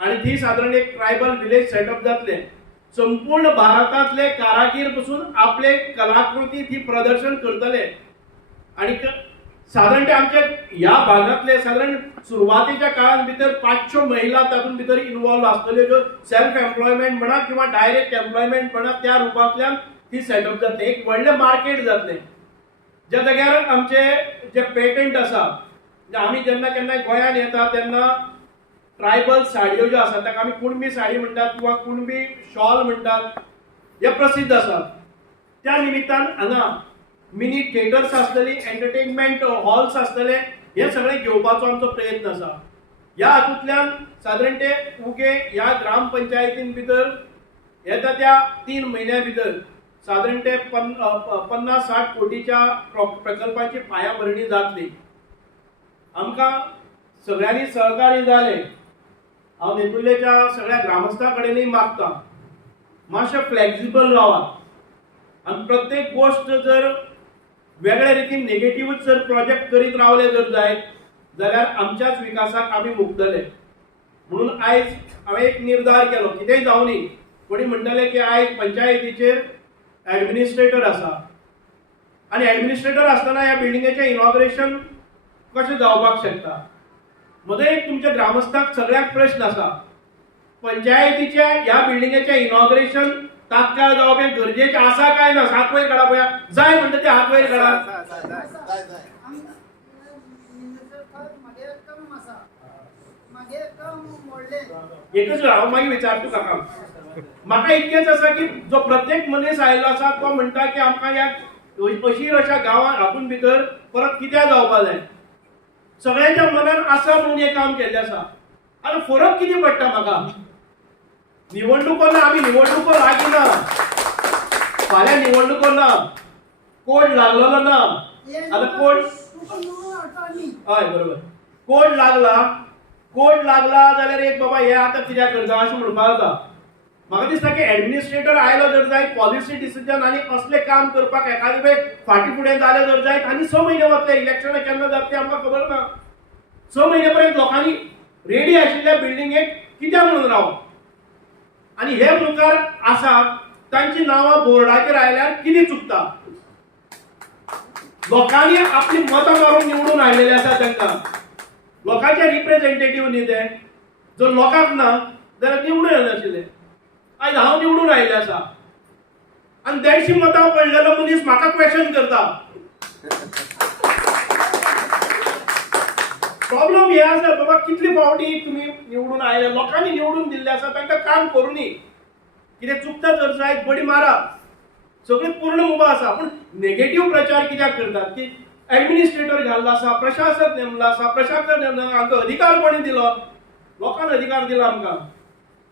आनी ती सादारण एक ट्रायबल विलेज सेटअप जातले. संपूर्ण भारतांतले कारागीर पसून आपले कलाकृती ती प्रदर्शन करतले आणि साधारण ते आमच्या ह्या भागातले साधारण सुरुवातीच्या काळात भितर 500 महिला तातूंत भितर इन्वॉल्व आसतल्यो, ज्यो सेल्फ एम्प्लॉयमेंट म्हणा किंवा डायरेक्ट एम्प्लॉयमेंट म्हणा त्या रुपांतल्यान ती सेटअप जातले. एक व्हडलें मार्केट जातलें. ज्या जाग्यार आमचे जे पेटंट आसा, आमी जेन्ना केन्नाय गोंयांत येता तेन्ना ट्रायबल साडयो ज्यो आसात ताका आमी कुणबी साडी म्हणटात किंवा कुणबी शॉल म्हणटात, हे प्रसिद्ध आसात. त्या निमित्तान हांगा मिनी थिएटर्स आसतली, एंटरटेनमेंट हॉल्स आसतले, हे सगळे घेवपाचो आमचो प्रयत्न आसा. ह्या हातूंतल्यान सादारण ते उगे ह्या ग्रामपंचायतीन भितर येता त्या 3 म्हयन्या भितर सादारण ते 50-60 कोटीच्या प्रकल्पाची पायाभरणी जातली. आमकां सगळ्यांनी सहकार्य जालें. हांव नेतुर्लेच्या सगळ्या ग्रामस्थां कडेनय मागता, मातशें फ्लेक्झिबल रावात आनी प्रत्येक गोष्ट जर वेगळ्या रितीन नेगेटिव्हच जर प्रोजेक्ट करीत रावले जर जायत जाल्यार आमच्याच विकासाक आमी मुक्तले. म्हणून आयज हांवें एक निर्धार केलो, कितेंय जावनी कोणी म्हणटले की आयज पंचायतीचेर एडमिनिस्ट्रेटर आसा आनी एडमिनिस्ट्रेटर आसतना ह्या बिल्डिंगेचें इनॉग्रेशन कशें जावपाक शकता. म्हजो एक तुमच्या ग्रामस्थांक सगळ्याक प्रश्न आसा, पंचायतीच्या ह्या बिल्डिंगेचें इनॉग्रेशन तात्काळ जावप हें गरजेचें आसा काय ना? हात वयर काडा पळया, जाय म्हणटा ते हात वयर काडा. एकच हांव मागीर विचारता काका. म्हाका इतकेंच आसा की जो प्रत्येक मनीस आयिल्लो आसा तो म्हणटा की आमकां ह्या अशीर अशा गांवांत हातून भितर परत कित्याक जावपा जाय. सगळ्यांच्या मनान आसा म्हणून हें काम केल्लें आसा. आतां फरक कितें पडटा म्हाका? निवडणुको ना, आमी निवडणुको लागिना, फाल्यां निवडणुको ना, कोड लागलेलो ना. आतां कोड हय बरोबर, कोड लागला जाल्यार एक बाबा हे आतां कित्याक करता अशें म्हणपाक जाता. म्हाका दिसता की ऍडमिनिस्ट्रेटर आयलो जर जायत पॉलिसी डिसिजन आनी असले काम करपाक एखादे वेळ फाटी फुडें जाले जर जायत आनी 6 म्हयने वतले इलेक्शन केन्ना जाता ते आमकां खबर ना 6 म्हयने पर्यंत लोकांनी रेडी आशिल्ल्या बिल्डिंगेक कित्याक म्हणून रावप आनी हे मुखार आसा तांची नांवां बोर्डाचेर आयल्यार कितें चुकता लोकांनी आपली मतां मारून निवडून आयलेले आसा तांकां लोकांचे रिप्रेझेंटेटिव्ह न्ही ते जर लोकांक ना जाल्यार निवडून येनाशिल्ले आयज हांव निवडून आयिल्ले आसा आनी 150 मतां पडलेलो मनीस म्हाका क्वेश्चन करता प्रॉब्लेम हे आसा बाबा कितली फावटी तुम्ही निवडून आयले लोकांनी निवडून दिल्ले आसा तांकां काम करूनी कितें चुकता जर जायत बडी मारा सगळे पूर्ण उबा आसा पूण नेगेटिव्ह प्रचार कित्याक करतात की ऍडमिनिस्ट्रेटर घाल्लो आसा प्रशासक नेमला आसा प्रशासक आमकां अधिकार कोणी दिलो लोकांनी अधिकार दिला आमकां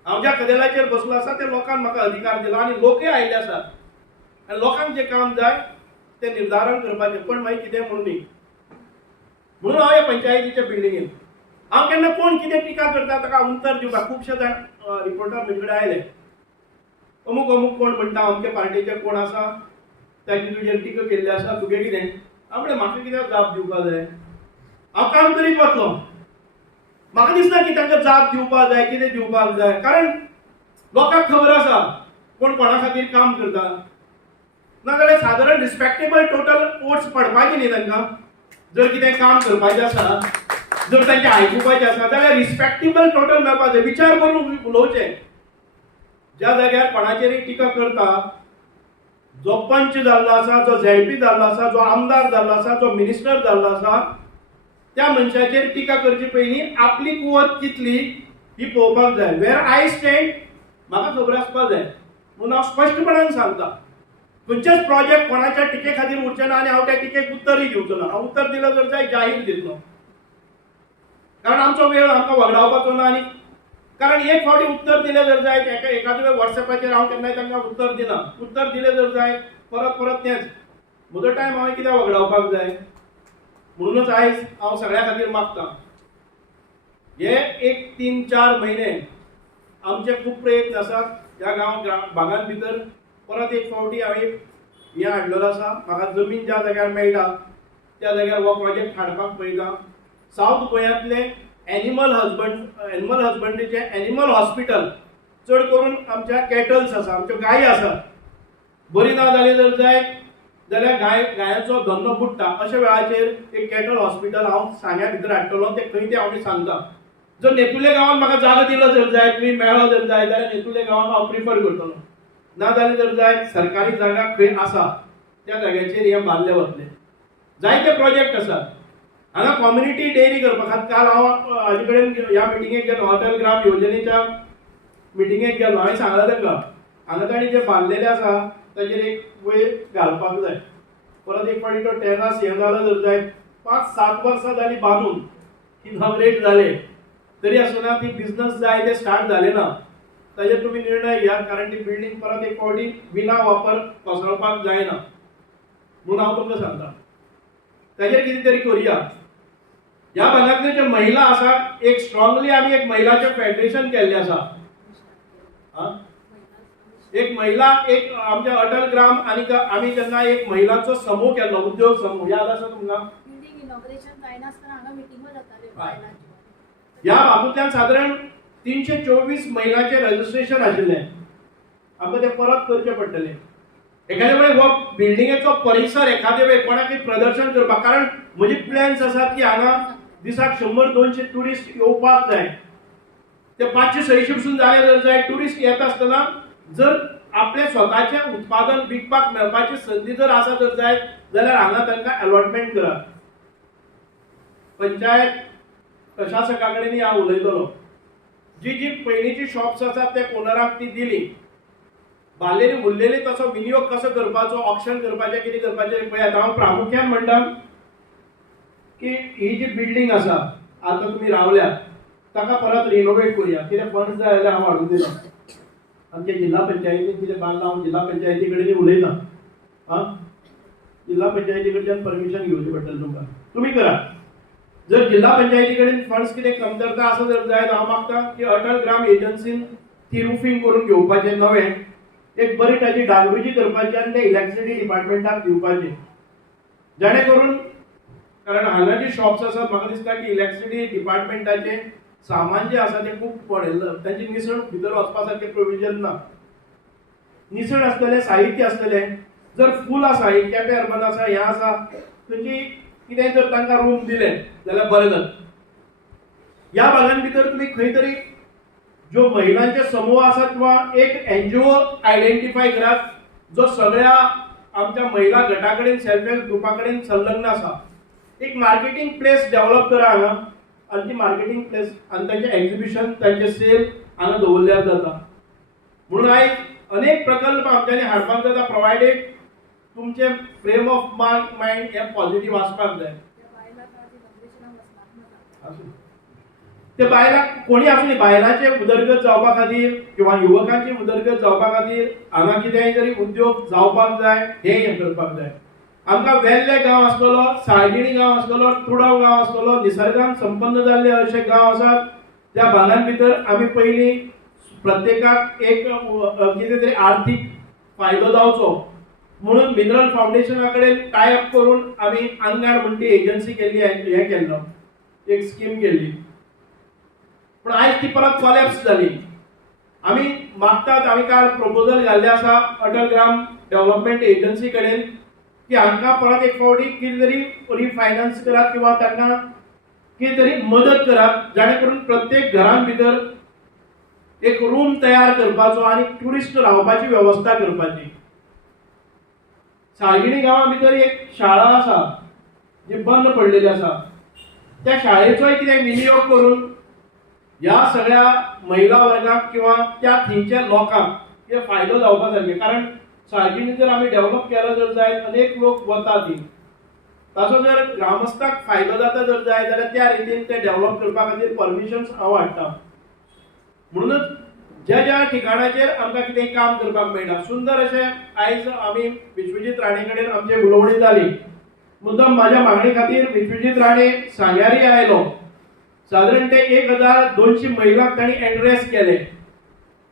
हांव ज्या कदेलाचेर बसलो आसा त्या लोकांनी म्हाका अधिकार दिला आनी लोकय आयिल्ले आसात आनी लोकांक जें काम जाय तें निर्धारण करपाचें पण मागीर कितें म्हणून न्ही म्हणून हांव ह्या पंचायतीच्या बिल्डिंगेन हांव केन्ना कोण कितें टिका करता ताका उत्तर दिवपाक खुबशे जाण रिपोर्टर म्हजे कडेन आयले अमूक अमूक कोण म्हणटा अमके पार्टीचे कोण आसा ताची तुजेर टिका केल्ली आसा तुगे कितें हांव म्हणलें म्हाका कित्याक जाप दिवपाक जाय हांव काम करीत वतलो म्हाका दिसना की तांकां जाप दिवपाक जाय कितें दिवपाक जाय कारण लोकांक खबर आसा कोण कोणा खातीर काम करता नाजाल्यार सादारण रिस्पेक्टेबल टोटल वोट्स पडपाचे न्ही तांकां जर कितें काम करपाचें आसा जर तांचें आयकुपाचें आसा जाल्यार रिस्पेक्टेबल टोटल मेळपाक जाय विचार करून उलोवचें ज्या जाग्यार कोणाचेरय टिका करता जो पंच जाल्लो आसा जो झेडपी जाल्लो आसा जो आमदार जाल्लो आसा जो मिनिस्टर जाल्लो आसा त्या मनशाचेर टिका करचे पयलीं आपली कुवत कितली ही पळोवपाक जाय वेर आय स्टँड म्हाका खबर आसपाक जाय म्हणून हांव स्पश्टपणान सांगता खंयचेच प्रोजेक्ट कोणाच्या टिके खातीर उरचे ना आनी हांव त्या टिकेक उत्तरय दिवचो ना हांव उत्तर दिलं जर जाय जाहीर दितलो कारण आमचो वेळ आमकां वगडावपाचो ना आनी कारण एक फावटी उत्तर दिलें जर जायत एखादे वेळ वॉट्सॅपाचेर हांव केन्नाय तांकां उत्तर दिना उत्तर दिलें जर जायत परत परत तेंच म्हजो टायम हांवें कित्याक वगडावपाक जाय म्हणूनच आयज हांव सगळ्या खातीर मागतां हे 1-3-4 म्हयने आमचे खूब प्रयत्न आसात ह्या भागांत भितर परत एक फावटी हांवें हें हाडलेलो आसा म्हाका जमीन ज्या जाग्यार मेळटा त्या जाग्यार हो प्रोजेक्ट हाडपाक पळयता सावथ गोंयांतले एनिमल हजबंड्रीचे एनिमल हॉस्पिटल चड करून आमच्या कॅटल्स आसा आमच्यो गायी आसात बरी ना जाली जर जायत जाल्यार गायांचो धंदो बुडटा अशा वेळाचेर एक कॅटल हॉस्पिटल हांव सांग्या भितर हाडटलो ते खंय ते हांव सांगता जर नेतुले गांवांत म्हाका जागो दिलो जर जायत खंय मेळ्ळो जर जायत जाल्यार नेतुले गांवांत हांव प्रिफर करतलो ना जाल्यार जर जायत सरकारी जागा खंय आसा त्या जाग्याचेर हें बांदलें वतलें जायते प्रोजेक्ट आसात हांगा कम्युनिटी डेअरी करपाक काल हांव हाजे कडेन ह्या मिटिंगेक गेलो अटल ग्राम योजनेच्या मिटिंगेक गेलो हांवें सांगलां तांकां हांगा ताणी जे बांदलेले आसा ताचेर एक वयर घालपाक जाय परत एक फावटी तो टेरस हें जालो जर जायत 5-7 वर्सां जालीं बांदून इनॉग्रेट जाले तरी आसतना ती बिझनस जाय ते स्टार्ट जाले ना ताचेर तुमी निर्णय घेयात कारण ती बिल्डींग परत एक फावटी विना वापर कोसळपाक जायना म्हणून हांव तुमकां सांगता ताचेर कितें तरी करुया ह्या भागांतल्यो ज्यो महिला आसा एक स्ट्रॉंगली आमी एक महिलाचें फेडरेशन केल्लें आसा एक महिला एक आमच्या अटल ग्राम आनी आमी जेन्ना एक महिलांचो समूह केल्लो उद्योग समूह याद आसा तुमकां बिल्डिंग इनॉग्रेशन जायनासतना हांगा मिटिंगो जाताल्यो बायलांच्यो ह्या बाबूंतल्यान सादारण 324 महिलांचे रजिस्ट्रेशन आशिल्लें आमकां तें परत करचें पडटलें एखादे वेळी हो बिल्डिंगेचो परिसर एखादे वेळी कोणाकय प्रदर्शन करपाक कारण म्हजे प्लॅन्स आसात की हांगा दिसाक 100-200 टुरिस्ट येवपाक जाय ते 500-600 पसून जाले जर जाय टुरिस्ट येता आसतना जर आपले स्वताचें उत्पादन विकपाक मेळपाची संदी जर आसा जर जाय जाल्यार हांगा तांकां अलॉटमेंट करात पंचायत प्रशासका कडेन हांव उलयतलो जी पयलींची शॉप्स आसात ते ओनराक ती दिली बांदलेली उरलेली तसो विनियोग कसो करपाचो ऑक्शन करपाचें कितें करपाचें पळयात हांव प्रामुख्यान म्हणटा की ही जी बिल्डींग आसा आतां तुमी रावल्यात ताका परत रिनोवेट करुया कितें फंड्स जाय जाल्यार हांव हाडून दिता आमच्या जिल्हा पंचायतीन कितें बांदलां हांव जिल्हा पंचायती कडेन उलयता जिल्हा पंचायती कडच्यान परमिशन घेवचें पडटलें तुमी करा जर जिल्हा पंचायती कडेन फंड्स कितें कमतरता आसा जर जायत हांव मागता की अटल ग्राम एजन्सीन ती रुफिंग करून घेवपाचें नवें, एक बरी ताची डागडुजी करपाची आनी ते इलेक्ट्रिसिटी डिपार्टमेंटाक दिवपाचे, जेणे करून कारण हांगा जे शॉप्स आसात म्हाका दिसता की इलेक्ट्रिसिटी डिपार्टमेंटाचे सामान जे आसा तें खूब पडलेलं, तांची निसण भितर वचपा सारकें प्रोविजन ना. निसण आसतलें, साहित्य आसतलें, जर फूल आसा, एक कॅफे अर्बन आसा, हें आसा, खंयची कितेंय जर तांकां रूम दिले जाल्यार बरें जाता. ह्या भागां भितर तुमी खंय तरी ज्यो महिलांचे समूह आसात किंवा एक एनजीओ आयडेंटिफाय करात जो सगळ्या आमच्या महिला गटा कडेन सेल्फ हेल्प ग्रुपा कडेन संलग्न आसा. एक मार्केटिंग प्लेस डेव्हलप करा हांगा, आनी ती मार्केटिंग प्लेस आनी तांचे एक्झिबिशन, तांचे सेल हांगा दवरल्यार जाता. म्हणून आयज अनेक प्रकल्प आमच्यांनी हाडपाक जाता, प्रोवायडेड तुमचे फ्रेम ऑफ मायंड हे पॉझिटिव्ह आसपाक जाय. ते बायलांक कोणी आसूं बायलांचे उदरगत जावपा खातीर किंवा युवकांची उदरगत जावपा खातीर हांगा कितेंय तरी उद्योग जावपाक जाय, हे करपाक जाय. आमकां वेल्ले गांव आसतलो, साळगिणी गांव आसतलो, तुडव गांव आसतलो, निसर्गान संपन्न जाल्ले अशे गांव आसात, त्या भागां भितर आमी पयलीं प्रत्येकाक एक कितें तरी आर्थीक फायदो जावचो म्हणून मिनरल फाउंडेशना कडेन टाय अप करून आमी आंगार म्हणटी एजन्सी केल्ली, हे केल्लो, एक स्कीम केल्ली. पण आयज ती परत कॉलॅप्स जाली. आमी मागतात, आमी काल प्रपोजल घाल्ले आसा अटल ग्राम डेव्हलपमेंट एजन्सी कडेन की हांकां परत एक फावटी कितें तरी रिफायनान्स करात किंवा तांकां कितें तरी मदत करात, जाणे करून प्रत्येक घरान भितर एक रूम तयार करपाचो आनी ट्युरिस्ट रावपाची वेवस्था करपाची. साळगिणी गांवा भितर एक शाळा आसा जी बंद पडलेली आसा, त्या शाळेचोय कितें विनियोग करून ह्या सगळ्या महिला वर्गाक किंवा त्या थंयच्या लोकांक ते फायदो जावपा सारकें. कारण साळगिणी जर आमी डेव्हलप केलो जर जायत, अनेक लोक वतात थंय, ताचो जर ग्रामस्थाक फायदो जाता जर जाय जाल्यार त्या रितीन ते डेव्हलप करपा खातीर परमिशन्स हांव हाडटा. म्हणूनच ज्या ज्या ठिकाणाचेर आमकां कितेंय काम करपाक मेळटा, सुंदर अशें आयज आमी विश्वजीत राणे कडेन आमची उलोवणी जाली. मुद्दम म्हाज्या मागणी खातीर विश्वजीत राणे सांग्यारी आयलो. साधारण ते 1200 महिलांक तांणी एड्रेस केले.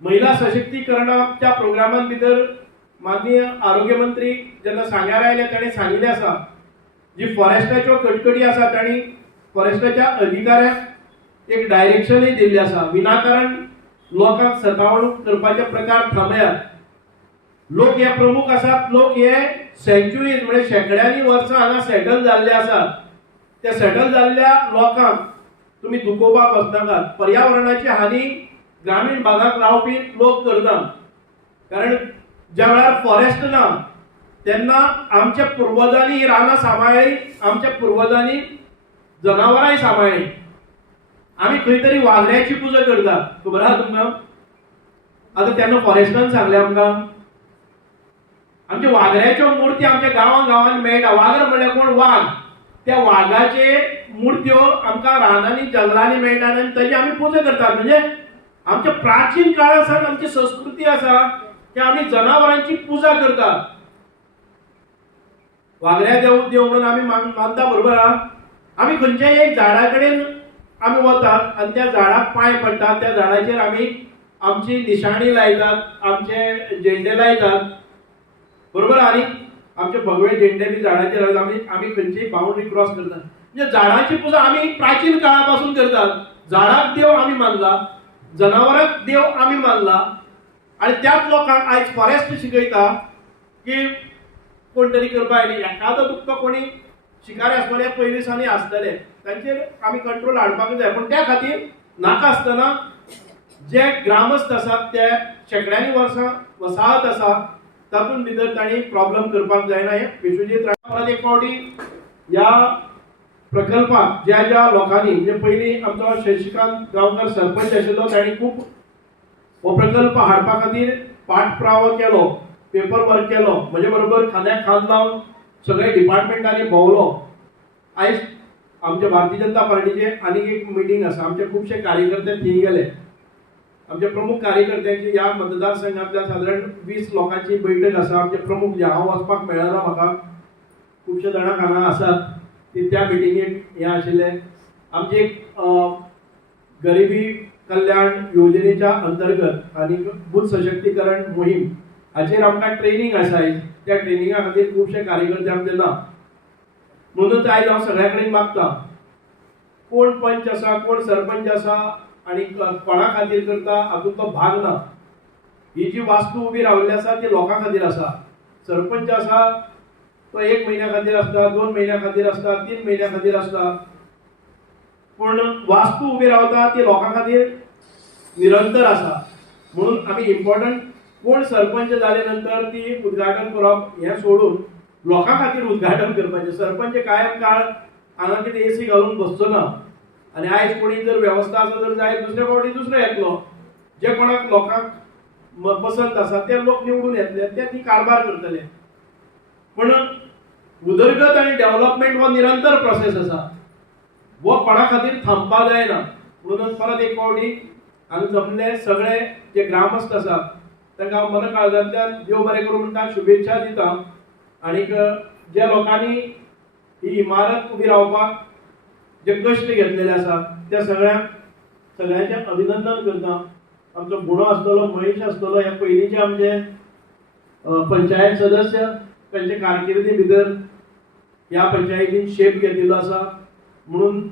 महिला सशक्तीकरणाच्या प्रोग्रामान भितर माननीय आरोग्य मंत्री जेन्ना सांग्यार आयले ताणें सांगिल्लें आसा जी फॉरेस्टाच्यो कटकटी आसा तांणी फॉरेस्टाच्या अधिकाऱ्यांक एक डायरेक्शनूय दिल्लें आसा, विनाकारण लोकांक सतावणूक करपाचे प्रकार थांबयात. लोक हे प्रमुख आसात, लोक हे सेंच्युरीज म्हणजे शेकड्यांनी वर्सां हांगा सेटल जाल्ले आसात. त्या सेटल जाल्ल्या लोकांक तुम्ही दुखोवपाक वचनाकात. पर्यावरणाची हानी ग्रामीण भागात रावपी लोक करतात, कारण ज्या वेळार फॉरेस्ट ना तेन्ना आमच्या पुर्वजांनी ही रानां सांबाळ्ळी, आमच्या पुर्वजांनी जनावरांय सांबाळ्ळी. आमी खंय तरी वागड्याची पुजा करतात, खबर आहा तुमकां? आतां तेन्ना फॉरेस्टान सांगलें आमकां आमच्या वागड्याच्यो मुर्ती आमच्या गांवांत मेळटा. वागर म्हळ्यार कोण? वाघ. त्या वाघाचे मुर्त्यो आमकां रानांनी जंगलांनी मेळटात आनी ताची आमी पुजा करतात. म्हणजे आमच्या प्राचीन काळासान आमची संस्कृती आसा की आमी जनावरांची पुजा करतात. वागड्या देव म्हणून आमी मानता, बरोबर आहा? आमी खंयच्याय एक झाडा कडेन आमी वतात आनी त्या झाडाक पांय पडटात, त्या झाडाचेर आमी आमची निशाणी लायतात, आमचे झेंडे लायतात, बरोबर आहा न्ही? आमचे भगवे झेंडे बी झाडाचेर आमी खंयचीय बाउंड्री क्रॉस करतात. म्हणजे झाडांची पुजा आमी प्राचीन काळापासून करतात. झाडाक देव आमी मानला, जनावरांक देव आमी मानला, आनी त्याच लोकांक आयज फॉरेस्ट शिकयता की कोण तरी करपा आयली. एखादो तुका कोणी शिकारी आसतले, पयलीं सावन आसतले, तांचेर आमी कंट्रोल हाडपाक जाय. पूण त्या खातीर नाका आसतना जे ग्रामस्थ आसात ते शेकड्यांनी वर्सां वसाहत आसा तातूंत भितर तांणी प्रॉब्लेम करपाक जायना. हे विश्वजीत राणे एक फावटी ह्या प्रकल्पाक ज्या ज्या लोकांनी, म्हणजे पयलीं आमचो शशिकांत गांवकर सरपंच आशिल्लो, तांणी खूब हो प्रकल्प हाडपा खातीर पाठपुरावो केलो, पेपर वर्क केलो, म्हजे बरोबर खांद्याक खांद लावन सगळे डिपार्टमेंटांनी भोंवलो. आयज आमच्या भारतीय जनता पार्टीचे आनीक एक मिटींग आसा, आमचे खुबशे कार्यकर्ते थंय गेले. आमच्या प्रमुख कार्यकर्त्यांची ह्या मतदारसंघांतल्या साधारण 20 लोकांची बैठक आसा. आमचे प्रमुख जे हांव वचपाक मेळना म्हाका, खुबशे जाणांक हांगा आसात ते त्या मिटिंगेक हे आशिल्ले. आमची एक गरिबी कल्याण योजनेच्या अंतर्गत आणि बूथ सशक्तीकरण मोहीम हाचेर आमकां ट्रेनिंग आसा. त्या ट्रेनिंगा खातीर खुबशे कार्यकर्ते आमचे ना. म्हणूनच आयज हांव सगळ्या कडेन मागता, कोण पंच आसा, कोण सरपंच आसा आनी कोणा खातीर करता हातूंत तो भाग ना. ही जी वास्तू उबी रावल्ली आसा ती लोकां खातीर आसा. सरपंच आसा तो 1 म्हयन्या खातीर आसता, 2 म्हयन्या खातीर आसता, 3 म्हयन्या खातीर आसता, पूण वास्तू उबी रावता ती लोकां खातीर निरंतर आसा. म्हणून आमी इम्पॉर्टंट कोण सरपंच जाले नंतर ती उद्घाटन करप हें सोडून लोकां खातीर उद्घाटन करपाचें. सरपंच कायम काळ हांगा कितें एसी घालून बसचो ना. आनी आयज कोणी जर वेवस्था आसा जर जायत दुसऱ्या फावटी दुसरो येतलो. जे कोणाक लोकांक पसंत आसा ते लोक निवडून येतले, ते ती कारभार करतले. पण उदरगत आनी डेव्हलपमेंट हो निरंतर प्रोसेस आसा. वो कोणा खातीर थांबपा जायना. म्हणून परत एक फावटी हांगा जमले सगळे जे ग्रामस्थ आसात तांकां हांव मन काळजांतल्यान देव बरें करूं म्हणटा, शुभेच्छा दिता. आनीक ज्या लोकांनी ही इमारत उबी रावपाक जे कश्ट घेतलेले आसात त्या सगळ्यांचें अभिनंदन करता. आमचो गुणो आसतलो, महेश आसतलो, हे पयलींचे आमचे पंचायत सदस्य, तांचे कारकिर्दी भितर ह्या पंचायतीन शेप घेतिल्लो आसा. म्हणून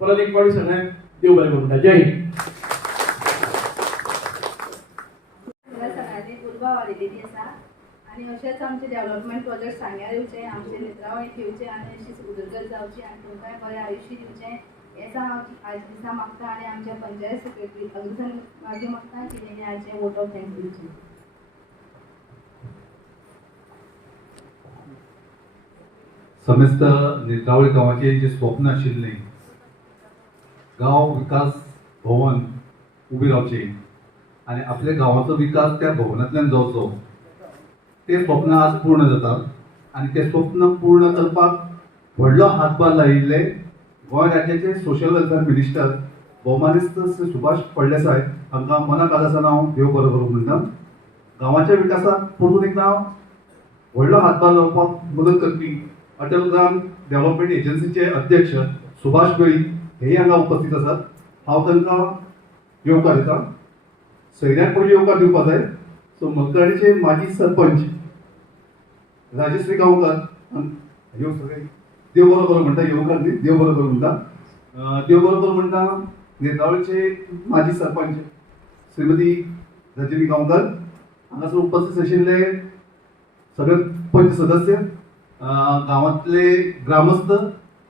परत एक फावटी सगळ्यांक देव बरें करूं म्हणटा. जय हिंद. सगळ्यांनी उर्बा वाडिल्ली आसा आनी अशेंच आमचे डेव्हलपमेंट प्रोजेक्ट सांग्यार येवचे, आमचे नेत्रावळीक येवचे आनी अशीच उदरगत जावची आनी तुमकांय बरें आयुश्य दिवचें हेच हांव आयज दिसा मागता. आनी आमच्या पंचायत सेक्रेटरी अग्रसन मागीर मागता की तेणी आयचे वोट ऑफ थँक्स दिवचें. समस्त नेत्रावळी गांवाचे जे स्वप्न आशिल्लें गांव विकास भवन उबी रावचे आनी आपल्या गांवाचो विकास त्या भवनांतल्यान जावचो, ते स्वप्न आज पूर्ण जाता. आनी ते स्वप्न पूर्ण करपाक व्हडलो हातभार लायिल्ले गोंय राज्याचे सोशल वेलफेअर मिनिस्टर भौमानिस्त श्री सुभाष फळदेसाय हांकां मना काळजासान हांव देव बरो करूं म्हणटा. गांवाच्या विकासाक परतून एकदां व्हडलो हातभार लावपाक मदत करपी अटल ग्राम डेव्हलपमेंट एजन्सीचे अध्यक्ष सुभाष गळी हेय हांगा उपस्थित आसात. हांव तांकां येवकार दिता. सगळ्यांत पयलीं येवकार दिवपाक जाय सो मलकरडेचे माजी सरपंच राजश्री गांवकार सगळे देव बरो करूं म्हणटा. येवकार न्ही, देव बरो करूं म्हणटा. देव बरो करूं म्हणटा नेत्रावळीचे माजी सरपंच श्रीमती रजनी गांवकर, हांगासर उपस्थित आशिल्ले सगळे पंच सदस्य, गांवांतले ग्रामस्थ,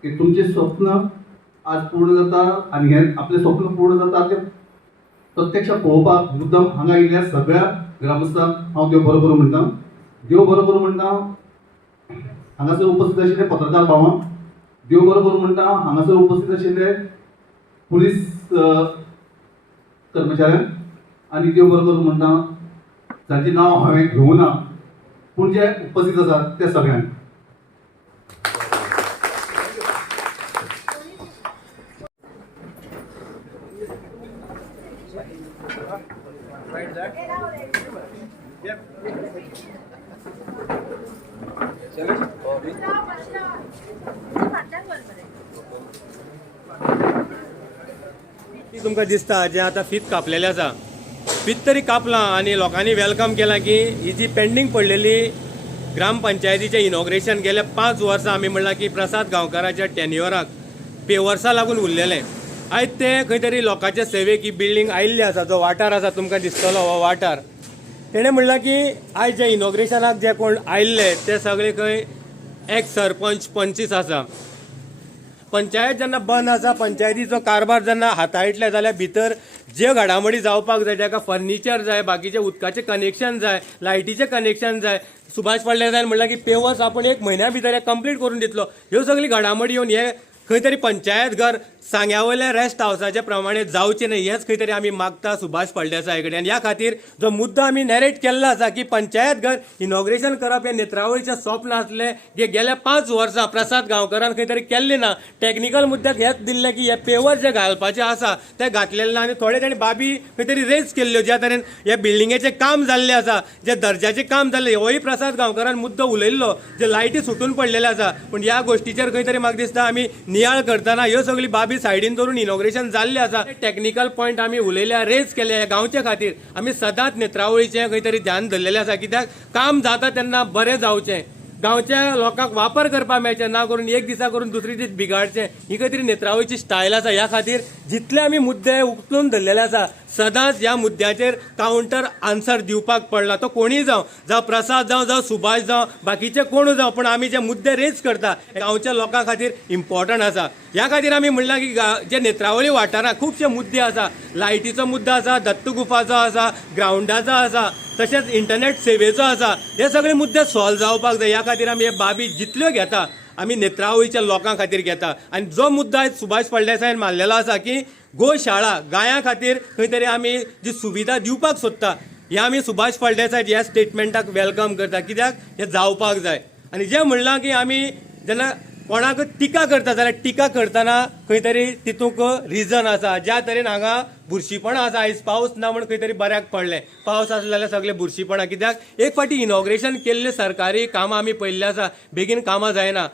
की तुमचे स्वप्न आज पूर्ण जाता आनी हे आपले स्वप्न पूर्ण जाता ते प्रत्यक्ष पळोवपाक मुद्दम हांगा येयल्ल्या सगळ्या ग्रामस्थांक हांव देव बरो करूं म्हणटा. देव बरो करूं म्हणटा हांगासर उपस्थित आशिल्ले पत्रकार भावांक, देव बरो करूं म्हणटा हांगासर उपस्थित आशिल्ले पुलीस कर्मचाऱ्यांक, आनी देव बरो करूं म्हणटा जांचें नांव हांवें घेवना पूण जे उपस्थित आसात त्या सगळ्यांक. तुमकां दिसता जे आतां फीत कापलेलें आसा, फीत तरी कापलां आनी लोकांनी वेलकम केलां की ही जी पेंडींग पडलेली ग्रामपंचायतीचें इनॉग्रेशन गेल्या 5 वर्सां आमी म्हणलां की प्रसाद गांवकाराच्या टेन्युअराक पेवर्सां लागून उरलेलें. आयज ते खंय तरी लोकांचे सेवेक ही बिल्डींग आयिल्ली आसा. जो वाठार आसा तुमकां दिसतलो हो वाठार, तेणें म्हणलां की आयज जे इनॉग्रेशनाक जे कोण आयिल्ले ते सगळे खंय एक्स सरपंच पंचीस आसा. पंचायत जेन्ना बंद आसा, पंचायतीचो कारभार जेन्ना हाताळटले जाल्यार भितर जे घडामोडी जावपाक जाय, ताका फर्निचर जाय, बाकीचे उदकाचें कनेक्शन जाय, लायटीचें कनेक्शन जाय. सुभाष फळदेसायन म्हणलां की पेवर्स आपण 1 म्हयन्या भितर हे कंप्लीट करून दितलो. ह्यो सगळी घडामोडी येवन हे खंय तरी पंचायत घर सांग्या वयल्या रेस्ट हावसाचे प्रमाणे जावचे न्हय हेच खंय तरी आमी मागता सुभाष फळदेसाय कडेन. ह्या खातीर जो मुद्दो आमी नॅरेट केल्लो आसा की पंचायत घर इनॉग्रेशन करप हे नेत्रावळीचें स्वप्न आसलें जे गेल्या 5 वर्सां प्रसाद गांवकारान खंय तरी केल्लें ना. टॅक्निकल मुद्द्याक हेच दिल्लें की हे पेवर जे घालपाचे आसा ते घातलेले ना आनी थोडे तांणी बाबी खंय तरी रेज केल्ल्यो ज्या तरेन हे बिल्डिंगेचें काम जाल्लें आसा, जे दर्जाचें काम जाल्लें होय प्रसाद गांवकारान मुद्दो उलयल्लो, जे लायटी सुटून पडलेले आसा. पूण ह्या गोश्टीचेर खंय तरी म्हाका दिसता आमी नियाळ करतना ह्यो सगळी बाबी दोनूय सायडीन धरून इनॉग्रेशन जाल्लें आसा. टेक्निकल पॉयंट आमी उलयल्या, रेज केल्या गांवच्या खातीर. आमी सदांच नेत्रावळीचें खंय तरी ध्यान धरलेलें आसा, कित्याक काम जाता तेन्ना बरें जावचें, गांवच्या लोकांक वापर करपाक मेळचें, ना करून एक दिसा करून दुसरे दीस बिगाडचें. ही खंय तरी नेत्रावळीची स्टायल आसा. ह्या खातीर जितले आमी मुद्दे उखलून धरलेले आसा, सदांच ह्या मुद्द्याचेर कावंटर आन्सर दिवपाक पडला. तो कोणीय जावं प्रसाद जावं सुभाष जावं बाकीचे कोण जावं, पण आमी जे मुद्दे रेज करता गांवच्या लोकां खातीर इम्पॉर्टंट आसा. ह्या खातीर आमी म्हणलां की जे नेत्रावळी वाठारांत खुबशे मुद्दे आसा. लायटीचो मुद्दो आसा, दत्त गुफाचो आसा, ग्रावंडाचो आसा, तशेंच इंटरनेट सेवेचो आसा. हे सगळे मुद्दे सॉल्व जावपाक जाय. ह्या खातीर आमी हे बाबी जितल्यो घेता आमी नेत्रावळीच्या लोकां खातीर घेता. आनी जो मुद्दो आयज सुभाष फळदेसायन मारलेलो आसा की गोशाळा गायां खातीर खंय तरी आमी जी सुविधा दिवपाक सोदता, हे आमी सुभाष फळदेसाय ह्या स्टेटमेंटाक वेलकम करता, कित्याक हे जावपाक जाय. आनी जें म्हणलां की आमी जेन्ना कोणाक टिका करता जाल्यार टिका करतना खंय तरी तितूंक रिजन आसा. ज्या तरेन हांगा बुरशीपणां आसा, आयज पावस ना म्हण खंय तरी बऱ्याक पडलें. पावस आसलें जाल्यार सगळे बुरशीपणां, कित्याक एक फावटी इनॉग्रेशन केल्ले सरकारी कामां आमी पळयल्लीं आसा, बेगीन कामां जायना.